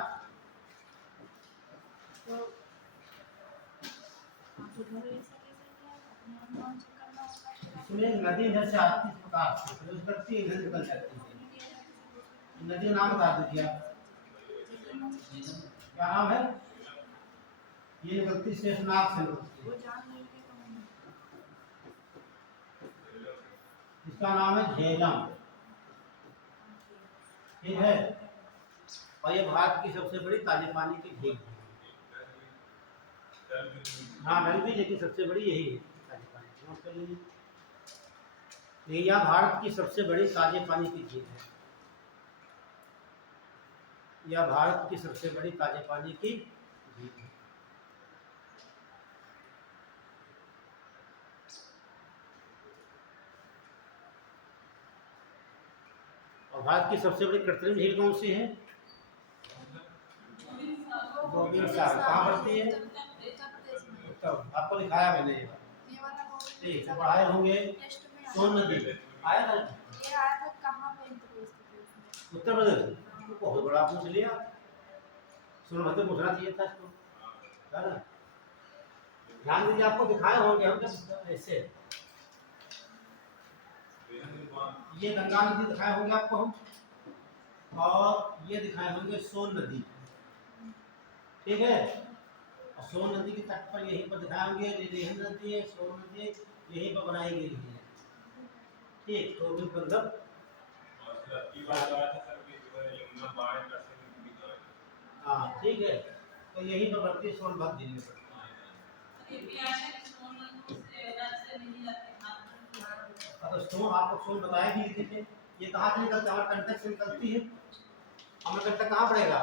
इसमें नदी इधर से आती है, इस प्रकार से प्रवेश करती है, इधर निकल जाती है। नदी का नाम बता दीजिए आप। क्या नाम है? ये निकलती शेषनाग से निकलती है। इसका नाम है झेलम। ठीक है, और ये भारत की सबसे बड़ी ताजे पानी की झील है। हाँ, नल भी, लेकिन सबसे बड़ी यही है ताजे पानी। नोट कर लीजिए, यह भारत की सबसे बड़ी ताजे पानी की झील है। यह भारत की सबसे बड़ी ताजे पानी की झील है। और भारत की सबसे बड़ी कृत्रिम झील कौन सी है? गोविंद सागर। कहाँ पड़ती है? उत्तर। आपको दिखाया मैंने ये बात। ठीक है, पढ़ाए होंगे। सोन नदी आया था, ये आया था कहाँ पे? उत्तर प्रदेश। तो बहुत बड़ा पूछ लिया, सोनभद्र पूछना चाहिए था इसको। है ना। ध्यान दीजिए, आपको दिखाए होंगे हम जब ऐसे, ये गंगा नदी दिखाए होंगे आपको हम, और ये दिखाए होंगे सोन नदी, ठीक है। और सोन नदी के तट पर यहीं पर दिखाए होंगे रेहन नदी है, सोन नदी है, यहीं पर बनाई गई है, ठीक। तो भी मतलब हाँ ठीक है, तो यही पर बढ़ती है सोनभद्र जिले पर। ये भी आशा कि सोन से राज्य से नहीं जाते हाथ। तो सोन आपको सोन बताया भी लिखे थे, ये कहाँ से निकलता है, हमारे कंटक से निकलती है। हमारा कंटक कहाँ पड़ेगा,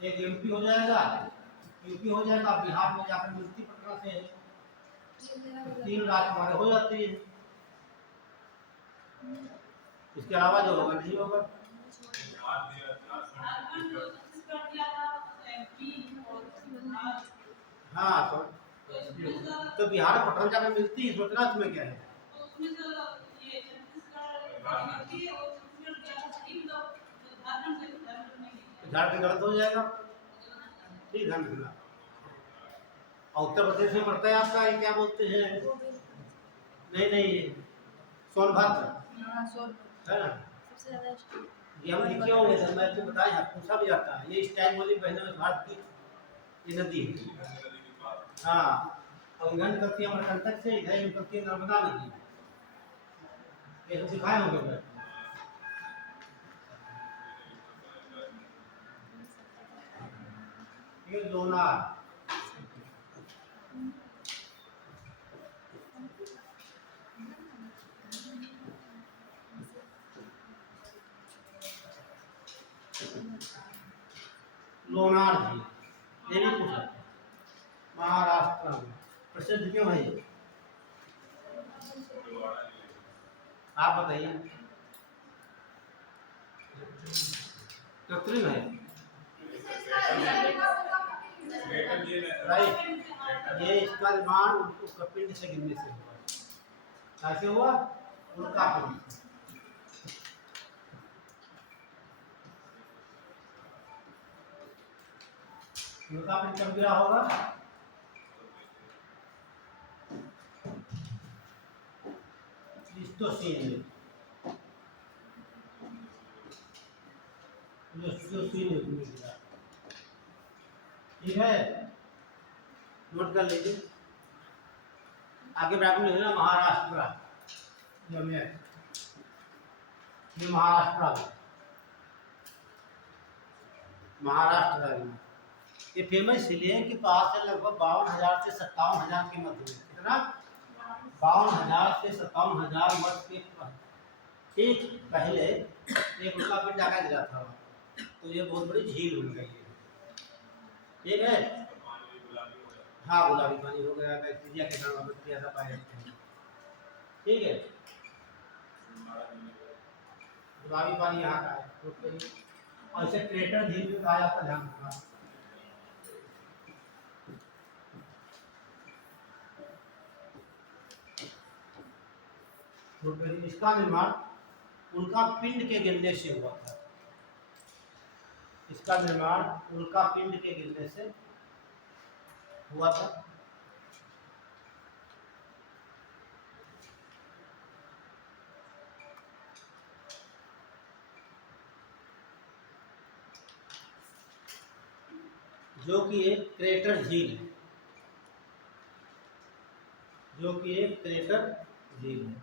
एक यूपी हो जाएगा, यूपी हो जाएगा, बिहार में जाकर मिलती पटना से, तो 3 राज्य हमारे हो जाते हैं। इसके अलावा जो होगा नहीं होगा। झारखंड जो छत्तीसगढ़ दिया था, एमपी और बिहार, हाँ तो इसमें तो बिहार में पटना जाकर मिलती है, सोचना इसमें क्या है। तो उसमें से ये छत्तीसगढ़ एमपी और छत्तीसगढ़ दिया था, सही मतलब झारखंड नहीं दिया। झारखंड गलत हो जाएगा, ठीक है ना। और उत्तर प्रदेश में पड़ता है आपका ये क्या बोलते हैं, नहीं नहीं सोनभद्र हाँ, सोन है ना। सबसे ज़्यादा स्टेट। ये हम लिखे होंगे तो मैं आपको बताया, पूछा भी जाता है, ये स्टाइल वाली बहने में भारत की ये नदी है। हाँ, और इधर निकलती है अमरकंटक से, इधर निकलती है नर्मदा नदी, ये तो दिखाए होंगे मैं। ये लोनार, लोनार झील, ये भी पूछा महाराष्ट्र में प्रसिद्ध क्यों है ये, आप बताइए। कृत्रिम है, राइट। ये इसका निर्माण उसका पिंड से गिरने से हुआ, कैसे हुआ, उल्का पिंड। उल्का पिंड कब गिरा होगा, प्लीस्टोसीन में, प्लीस्टोसीन में गिरा, ठीक है, नोट कर लीजिए। आगे ब्रैकेट में लिखना महाराष्ट्र, ये महाराष्ट्र आ गया, महाराष्ट्र आ गया। ये फेमस इसलिए कि तो आज से लगभग 52,000 से 57,000 के मध्य में, कितना 52,000 से 57,000 वर्ष के ठीक पहले एक उल्का पिंड आकर गिरा था, तो ये बहुत बड़ी झील बन गई है, ठीक है। हाँ गुलाबी पानी हो गया, बैक्टीरिया के कारण बैक्टीरिया ऐसा पाया जाता है, ठीक है। गुलाबी पानी यहाँ का है, और इसे क्रेटर झील भी कहा जाता है, ध्यान रखना। इसका निर्माण उल्का पिंड के गिरने से हुआ था, इसका निर्माण उल्का पिंड के गिरने से हुआ था। जो कि एक क्रेटर झील है, जो कि एक क्रेटर झील है।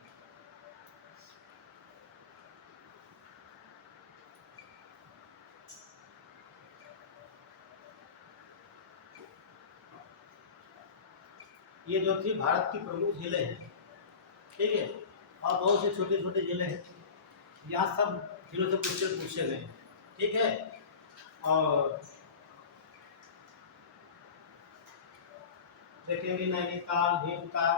ये जो थी भारत की प्रमुख झीलें हैं, ठीक है, और बहुत से छोटे छोटे जिले हैं, यहाँ सब जिलों से क्वेश्चन पूछे गए, ठीक है। और देखेंगे नैनीताल, भीमताल,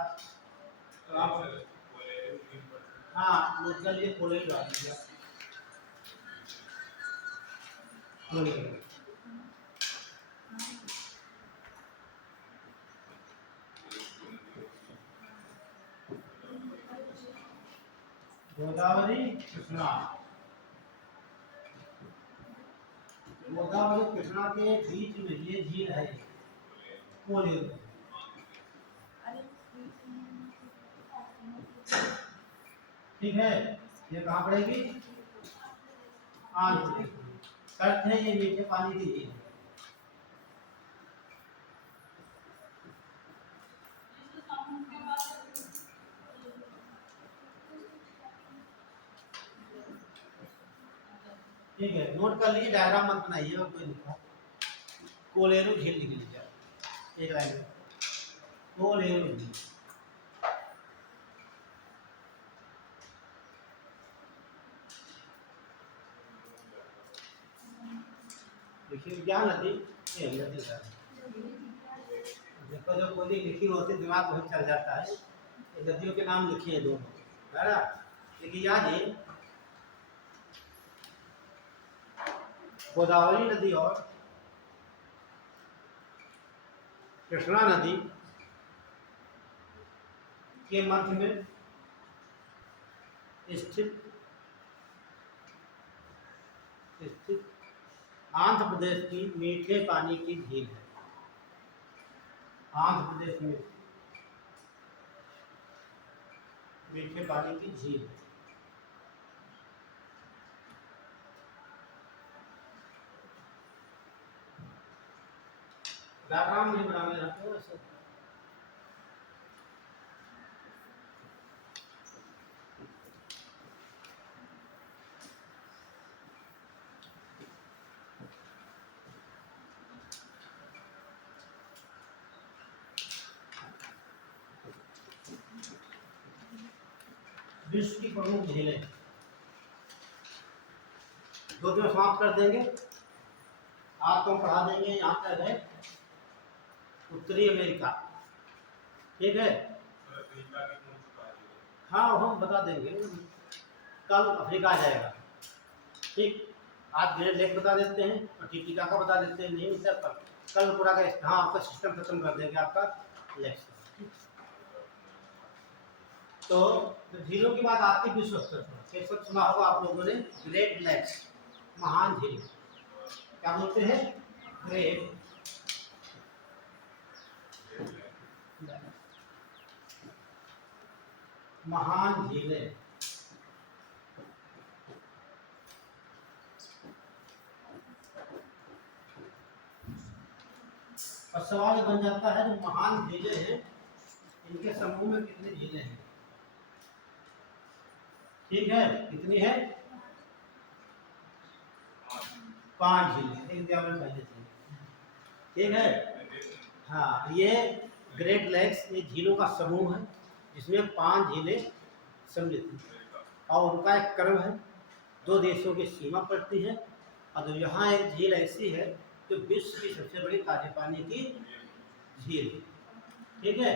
हाँ लोकल ये कोलेज आ गया, गोदावरी कृष्णा, गोदावरी कृष्णा के बीच में ये झील है, कोलेरू। अरे ठीक है, ये कहाँ पड़ेगी? आंध्र प्रदेश में। शर्त है ये मीठे पानी की झील है। ठीक है, नोट कर लीजिए, डायग्राम मत बनाइएगा, कोई लिखा कोलेरू झील लिख लीजिए एक लाइन में, कोलेरू झील। देखिए क्या नदी, ये नदी का देखो, जो कोई लिखी होती दिमाग बहुत चल जाता है। ये नदियों के नाम लिखे हैं दोनों, है ना। देखिए याद है, गोदावरी नदी और कृष्णा नदी के मध्य में स्थित आंध्र प्रदेश की मीठे पानी की झील है। आंध्र प्रदेश में मीठे पानी की झील है। डायग्राम नहीं बनाने जाते हो ऐसे। विश्व की प्रमुख झीलें दो दिन समाप्त कर देंगे। आज तो हम पढ़ा देंगे यहाँ तक है उत्तरी अमेरिका, ठीक है। हाँ हम बता देंगे, कल अफ्रीका आ जाएगा, ठीक। आज ग्रेट लेक बता देते हैं और टीटिका का बता देते हैं, नहीं सर कल पूरा का हाँ आपका सिस्टम खत्म कर देंगे आपका लेक्चर। तो झीलों की बात आती है विश्व स्तर पर, फिर सब सुना होगा आप लोगों ने, ग्रेट लेक्स, महान झील। क्या बोलते हैं? ग्रेट महान झीलें। और सवाल बन जाता है जो महान झीलें हैं इनके समूह में कितनी झीलें हैं? ठीक है, कितनी है? 5 झीलें, एग्जाम्पल पहले से, ठीक है। हाँ, ये ग्रेट लेक्स ये झीलों का समूह है जिसमें 5 झीलें सम्मिलित हैं और उनका एक क्रम है। 2 देशों की सीमा पड़ती है और जो यहाँ एक झील ऐसी है जो विश्व की सबसे बड़ी ताजे पानी की झील, ठीक है।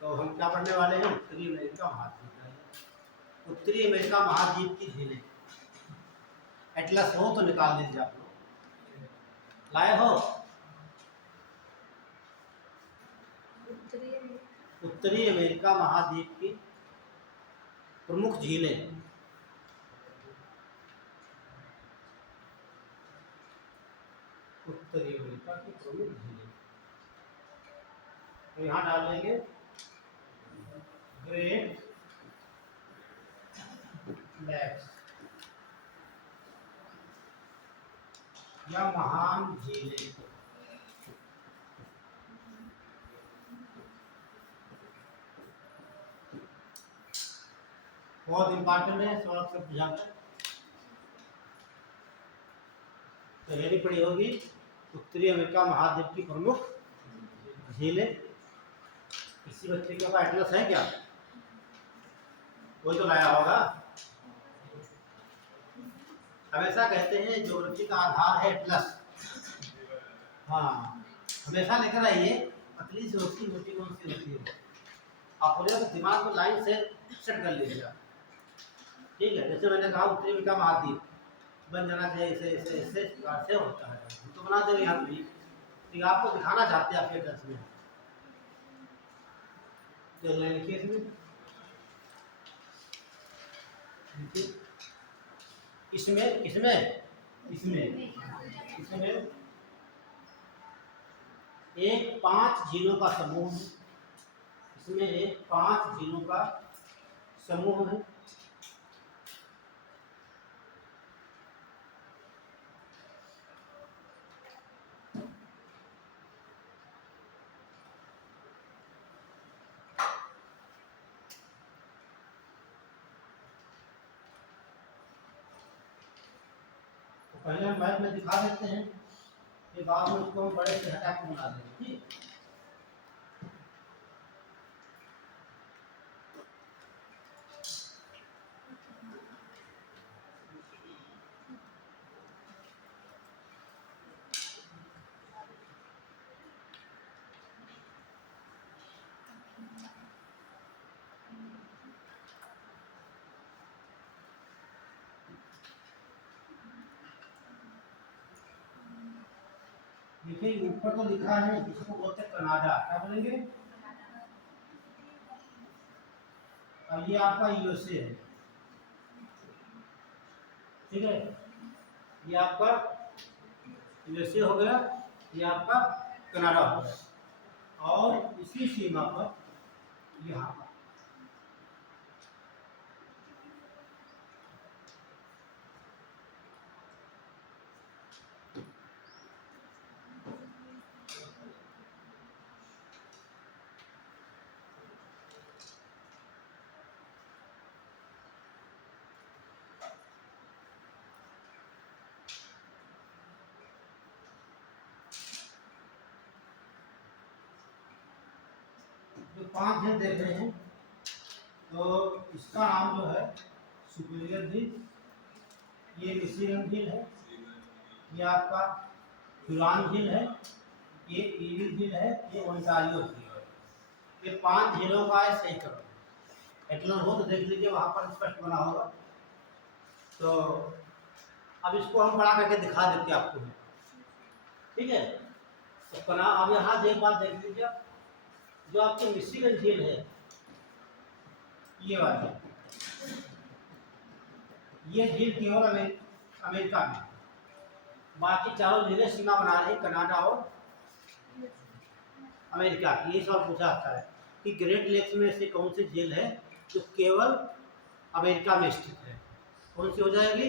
तो हम क्या पढ़ने वाले हैं? उत्तरी अमेरिका महाद्वीप। उत्तरी अमेरिका महाद्वीप की झीलें। एटलस हो तो निकाल लीजिए आप लोग, लाए हो? उत्तरी अमेरिका महाद्वीप की प्रमुख झीलें। उत्तरी अमेरिका की प्रमुख झीलें, तो यहाँ डालेंगे ग्रेट लेक्स या महान झीलें। बहुत इंपॉर्टेंट है, सवाल सब बुझाकर तैयारी पड़ी होगी। उत्तरी अमेरिका महाद्वीप की प्रमुख झीलें। किसी बच्चे के पास एटलस है क्या? कोई तो लाया होगा। हमेशा कहते हैं ज्योग्राफी का आधार है एटलस। हाँ, हमेशा लेकर आइए। पतली से होती, मोटी कौन सी होती है? आप पूरे दिमाग को लाइन से सेट कर लीजिएगा, ठीक है। जैसे मैंने कहा उत्तरी अमेरिका महाद्वीप बन जाना चाहिए, ऐसे ऐसे ऐसे प्रकार से होता है। हम तो बना देंगे यहाँ भी, ठीक। आपको दिखाना चाहते हैं आपके क्लास में, जो लाइन लिखिए इसमें इसमें इसमें इसमें एक 5 झीलों का समूह है, इसमें एक 5 झीलों का समूह है। तो पहले हम मैप में दिखा देते हैं, फिर बाद में उसको हम बड़े से हटा के बना देंगे। ठीक, देखिए ऊपर तो लिखा है, इसको बोलते हैं कनाडा। क्या बोलेंगे? और ये आपका यूएसए है, ठीक है, ये आपका यूएसए हो गया, ये आपका कनाडा हो गया। और इसी सीमा पर यहाँ पर जो 5 झील देख रहे हैं, तो इसका नाम जो है सुपीरियर झील, ये मिशिगन झील है, ये आपका हुरॉन झील है, ये ईरी झील है, ये ओंटारियो झील है। ये 5 झीलों का है सही करो। एटलन हो तो देख लीजिए, वहाँ पर स्पष्ट बना होगा। तो अब इसको हम बड़ा करके दिखा देते हैं आपको, ठीक है। तो कना अब यहाँ एक बात देख लीजिए, जो आपकी मिशिगन झील है, ये वाली, ये झील केवल अमेरिका में, बाकी चारों झीलें सीमा बना रही कनाडा और अमेरिका की। ये सब पूछा जाता है कि ग्रेट लेक्स में से कौन सी झील है जो केवल अमेरिका में स्थित है, कौन सी हो जाएगी?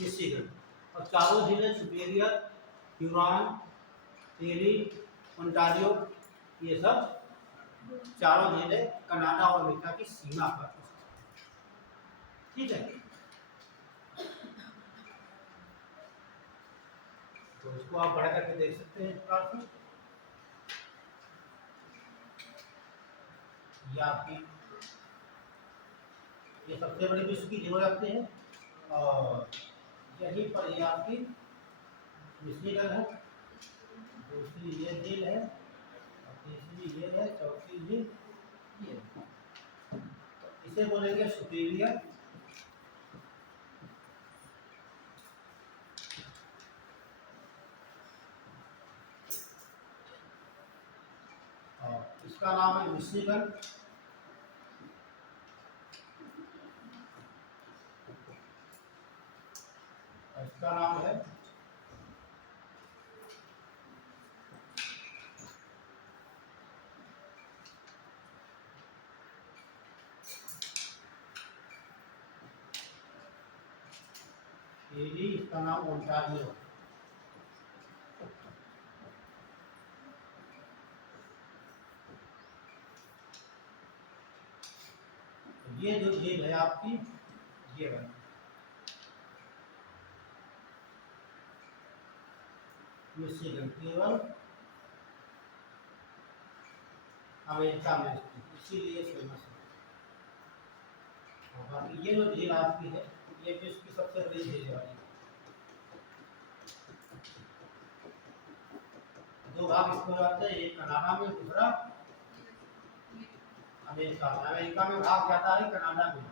मिशिगन। और चारों झीलें सुपीरियर, ह्यूरॉन, एरी, ओंटारियो, ये सब चारों झीलें कनाडा और अमेरिका की सीमा पर, ठीक है। तो इसको आप बड़ा करके देख सकते हैं इस प्रकार से। ये आपकी, ये सबसे बड़ी विश्व की झील हो जाती है, और यहीं पर ये आपकी मिशिगन है, दूसरी ये झील है, और तीसरी ये है, चौथी झील ये है। तो इसे बोलेंगे सुपीरियर, और इसका नाम है मिशिगन। इसका नाम है एरी, इसका नाम ओंटारियो। ये जो झील है आपकी, ये है मिशिगन, केवल अमेरिका में स्थित, इसीलिए फेमस है। और बाकी ये जो झील आपकी है, ये विश्व की सबसे बड़ी झील है। दो भाग इसको जाते हैं, एक कनाडा में, दूसरा अमेरिका में। अमेरिका में भाग जाता है कनाडा में।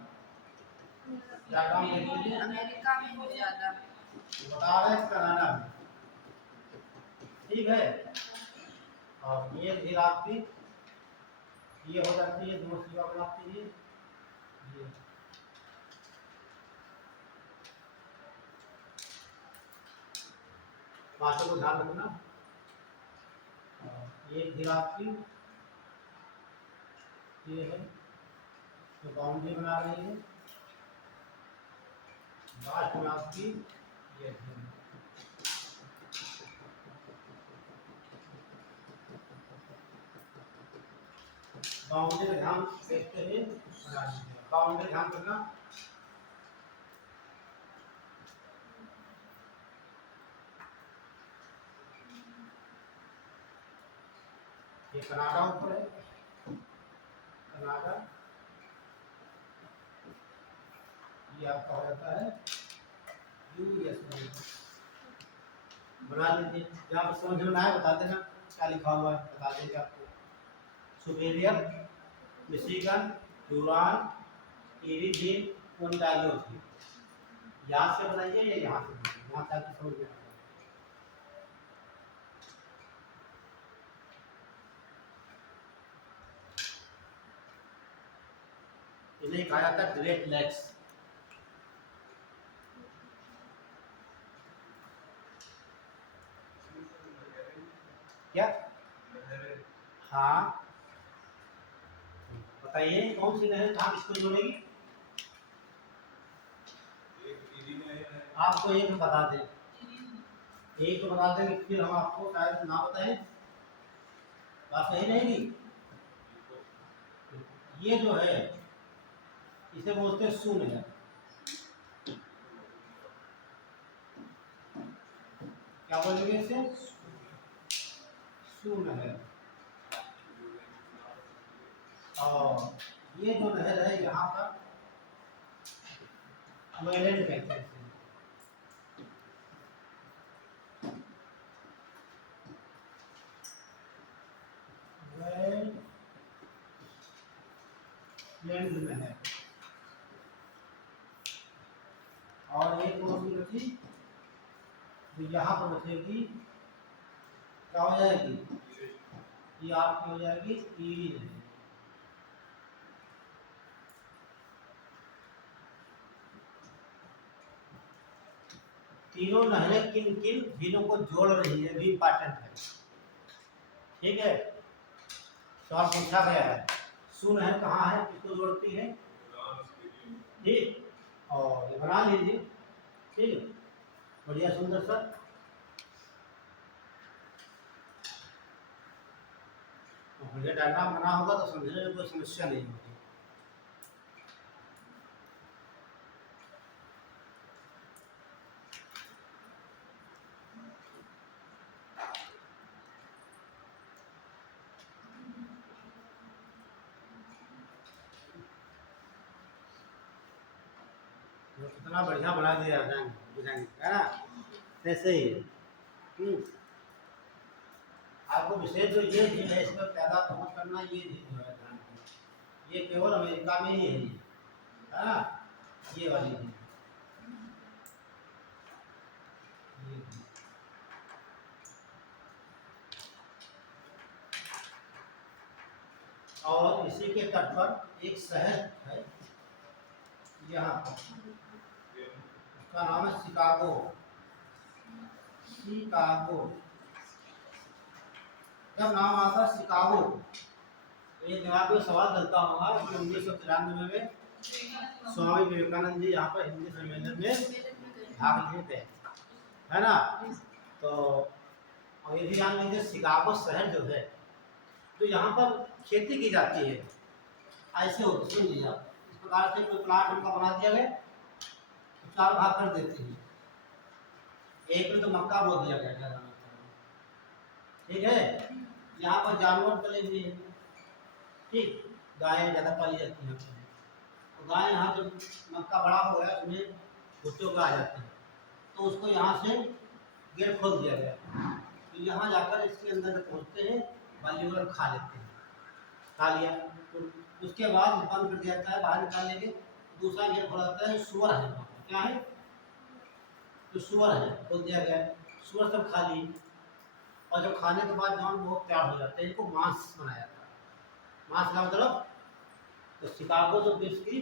क्या काम देख लीजिए, अमेरिका में हो ज्यादा, बता रहे हैं कनाडा में, ठीक है। और ये झील आपकी ये हो जाती है, दो सीमा बनाती है ये। बातों को ध्यान रखना। ये घेरा आपकी ये है, तो बाउंड्री बना रही है। लास्ट में आपकी ये है। बाउंड्री का ध्यान देखते हुए बना लीजिए। बाउंड्री ध्यान रखना। ये कनाडा ऊपर है, कनाडा ये आपका हो जाता है यूएस। बना लीजिए। जहाँ पर समझ में आए बता देना क्या लिखा हुआ है, बता देंगे आपको। सुपेरियर, मिशिगन, ड्यूरान, इरिडिन, ओंटारियो थी। यहाँ से बनाइए या यहाँ से बनाइए, यहाँ से आपको समझ में आएगा। इन्हें कहा जाता है ग्रेट लेक्स। क्या? हाँ बताइए कौन सी नहर कहाँ किसको जोड़ेगी? आपको एक बता दें, एक तो बता देंगे, फिर हम आपको शायद ना बताएं, बात सही रहेगी। ये जो है इसे बोलते हैं सून है। क्या बोलेंगे इसे? सून है। और ये जो नहर है यहाँ पर वेलेंट कहते हैं। लेंस में है। और एक कौन सी बची? तो यहाँ पर बचेगी, क्या हो जाएगी? ये आपकी हो जाएगी ईरी नहर। तीनों नहरें किन किन झीलों को जोड़ रही है भी इंपॉर्टेंट है। ठीक है, सवाल पूछा गया है। सून नहर कहाँ है, किसको जोड़ती है? ठीक, और ये बना लीजिए। ठीक है, बढ़िया सुंदर सर। बढ़िया डायग्राम बना होगा तो समझने में कोई समस्या नहीं होगी। कितना बढ़िया बना दिया डिजाइन, है ना? ऐसे ही आपको विशेष जो ये झील है इसमें पैदा पहुंच करना, ये झील है, ये केवल अमेरिका में ही है ना? ये वाली झील, और इसी के तट पर एक शहर है यहाँ पर, उसका नाम है शिकागो। शिकागो जब नाम आता है शिकागो, तो ये दिमाग में सवाल चलता होगा कि 1993 में स्वामी विवेकानंद जी यहाँ पर हिंदी सम्मेलन में भाग लिए थे, है ना? तो और ये भी जान लीजिए शिकागो शहर जो है, तो यहाँ पर खेती की जाती है। ऐसे होती, सुन लीजिए आप, इस प्रकार से कोई प्लाट उनका बना दिया गया तो 4 भाग कर देते हैं। एक में तो मक्का बो दिया गया, ठीक है। यहाँ पर जानवर पले हुए हैं, ठीक, गायें ज़्यादा पाली जाती हैं। तो गाय यहाँ जब मक्का बड़ा हो गया उसमें भुट्टों का आ जाते हैं, तो उसको यहाँ से गेट खोल दिया गया, तो यहाँ जाकर इसके अंदर पहुँचते हैं, बाली वगैरह खा लेते हैं। खा लिया तो उसके बाद बंद कर दिया जाता है, बाहर निकाल लेंगे। दूसरा गेट खोला जाता है, सुअर है, क्या है? तो सुअर है, खोल दिया गया, सुअर सब खा लिए। और जब खाने के बाद जब वो तैयार हो जाते हैं, इनको मांस बनाया जाता है। मांस का मतलब, तो शिकागो जो देश की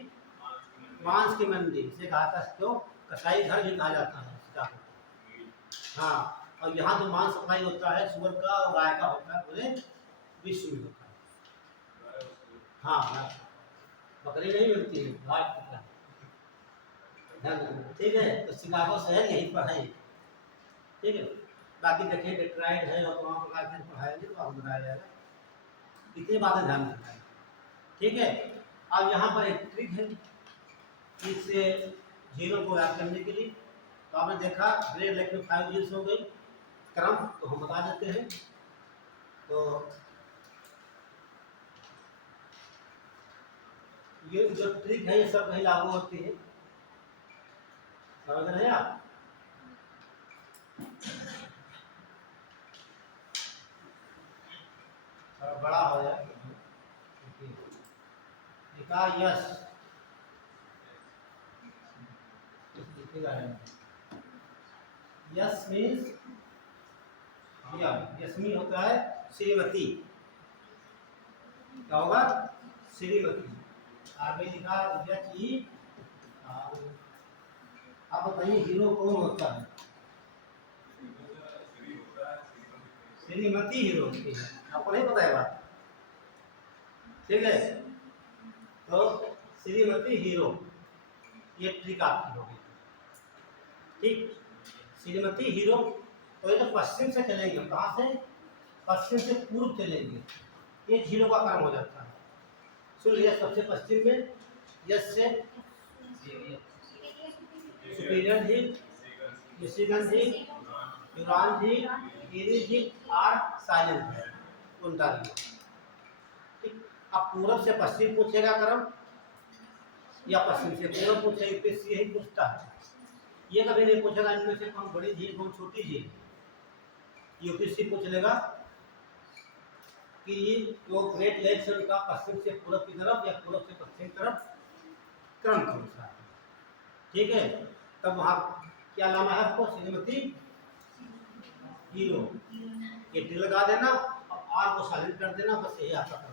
मांस की मंडी से कहा था, तो कसाई घर भी कहा जाता है शिकागो। हाँ, और यहाँ जो मांस सप्लाई होता है सुअर का और गाय का होता है पूरे विश्व में होता है। हाँ, बकरी नहीं मिलती है, घाट का ध्यान रखना, ठीक है। तो शिकागो शहर यहीं पर है, ठीक है। बाकी देखिए डेट्रॉइट है और वहाँ प्रकार से पढ़ाएंगे तो आपको बताया जाएगा, इतनी बातें ध्यान रखना है, ठीक है। अब यहाँ पर एक ट्रिक है इससे जीरो को याद करने के लिए। तो आपने देखा ग्रेड लेवल में 5 जीरोस हो गई क्रम, तो हम बता देते हैं। तो ये जो ट्रिक है ये सब कहीं लागू होती है, समझ रहे हैं आप? थोड़ा बड़ा हो जाए, लिखा yes, yes means yes mean होता है श्रीमती, क्या होगा? श्रीमती। आगे लिखा यच ई। आप बताइए हीरो कौन होता है? श्रीमती हीरो होती है, आपको नहीं पता है बात, ठीक है। तो श्रीमती हीरो, ये ट्रिक आपकी होगी, ठीक। श्रीमती हीरो, तो ये तो पश्चिम से चलेंगे, कहाँ से? पश्चिम से पूर्व चलेंगे, ये हीरो का काम हो जाता है। सुन लिया, सबसे पश्चिम में यस से सुपीरियर हिल, मिशिगन हिल, यूरान हिल, एरी हिल और साइलेंट हिल, ओंटारियो, ठीक। अब पूर्व से पश्चिम पूछेगा क्रम या पश्चिम से पूर्व पूछेगा, यूपीएससी यही पूछता है। ये कभी नहीं पूछेगा इनमें से कौन बड़ी झील कौन छोटी झील, यूपीएससी पूछ लेगा कि जो ग्रेट लेक्स है उनका पश्चिम से पूर्व की तरफ या पूर्व से पश्चिम तरफ क्रम कौन सा है, ठीक है। तब वहाँ क्या नाम है आपको? श्रीमती हीरो, ये टी लगा देना और आर को साइलेंट कर देना, बस यही आपका काम है,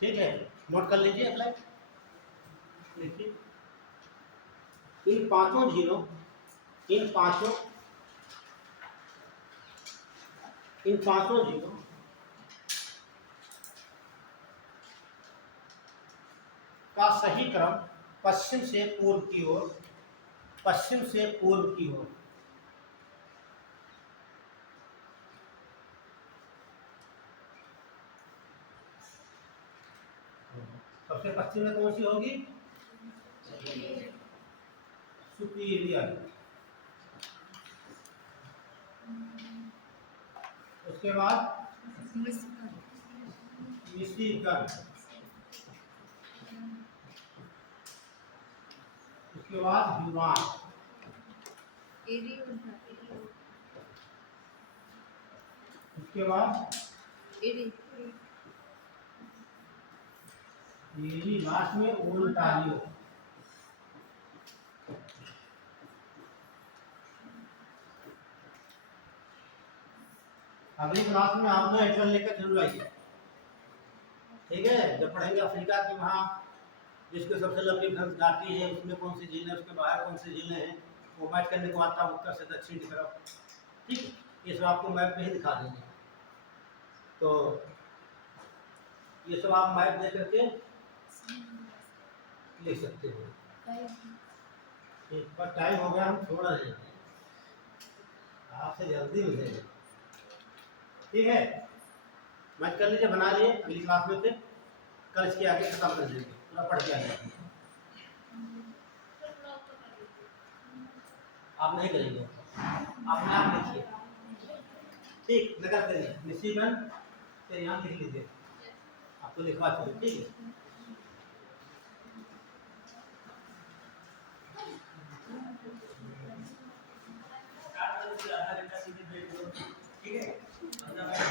ठीक है। नोट कर लीजिए, अप्लाई देखिए। इन पांचों झीलों का सही क्रम पश्चिम से पूर्व की ओर, सबसे पश्चिम में कौन सी होगी? सुपीरियर, उसके बाद मिशिगन, उसके बाद यूरान, उसके बाद एरी, लास्ट में ओंटारियो। अगली क्लास में आप लोग एंट्रल लेकर जरूर आइए, ठीक है। जब पढ़ेंगे अफ्रीका की वहाँ जिसके सबसे लंबी घाटी घाटी है उसमें कौन सी झील है, उसके बाहर कौन सी झीलें हैं, वो मैच करने को आता है उत्तर से दक्षिण की तरफ, ठीक। ये सब आपको मैप में ही दिखा देंगे, तो ये सब आप मैप दे करके लिख सकते हो। एक पर टाइम हो गया, हम छोड़ रहे हैं, आपसे जल्दी मिलेगा, ठीक है। मैच कर लीजिए, बना लिए, अगली क्लास में फिर कल इसके आगे खत्म कर देंगे, पूरा पढ़ के आएंगे। आप नहीं करेंगे, अपने आप लिखिए, ठीक। नकल करिए, मिशिगन फिर यहाँ लिख लीजिए, आपको लिखवा चाहिए, ठीक है।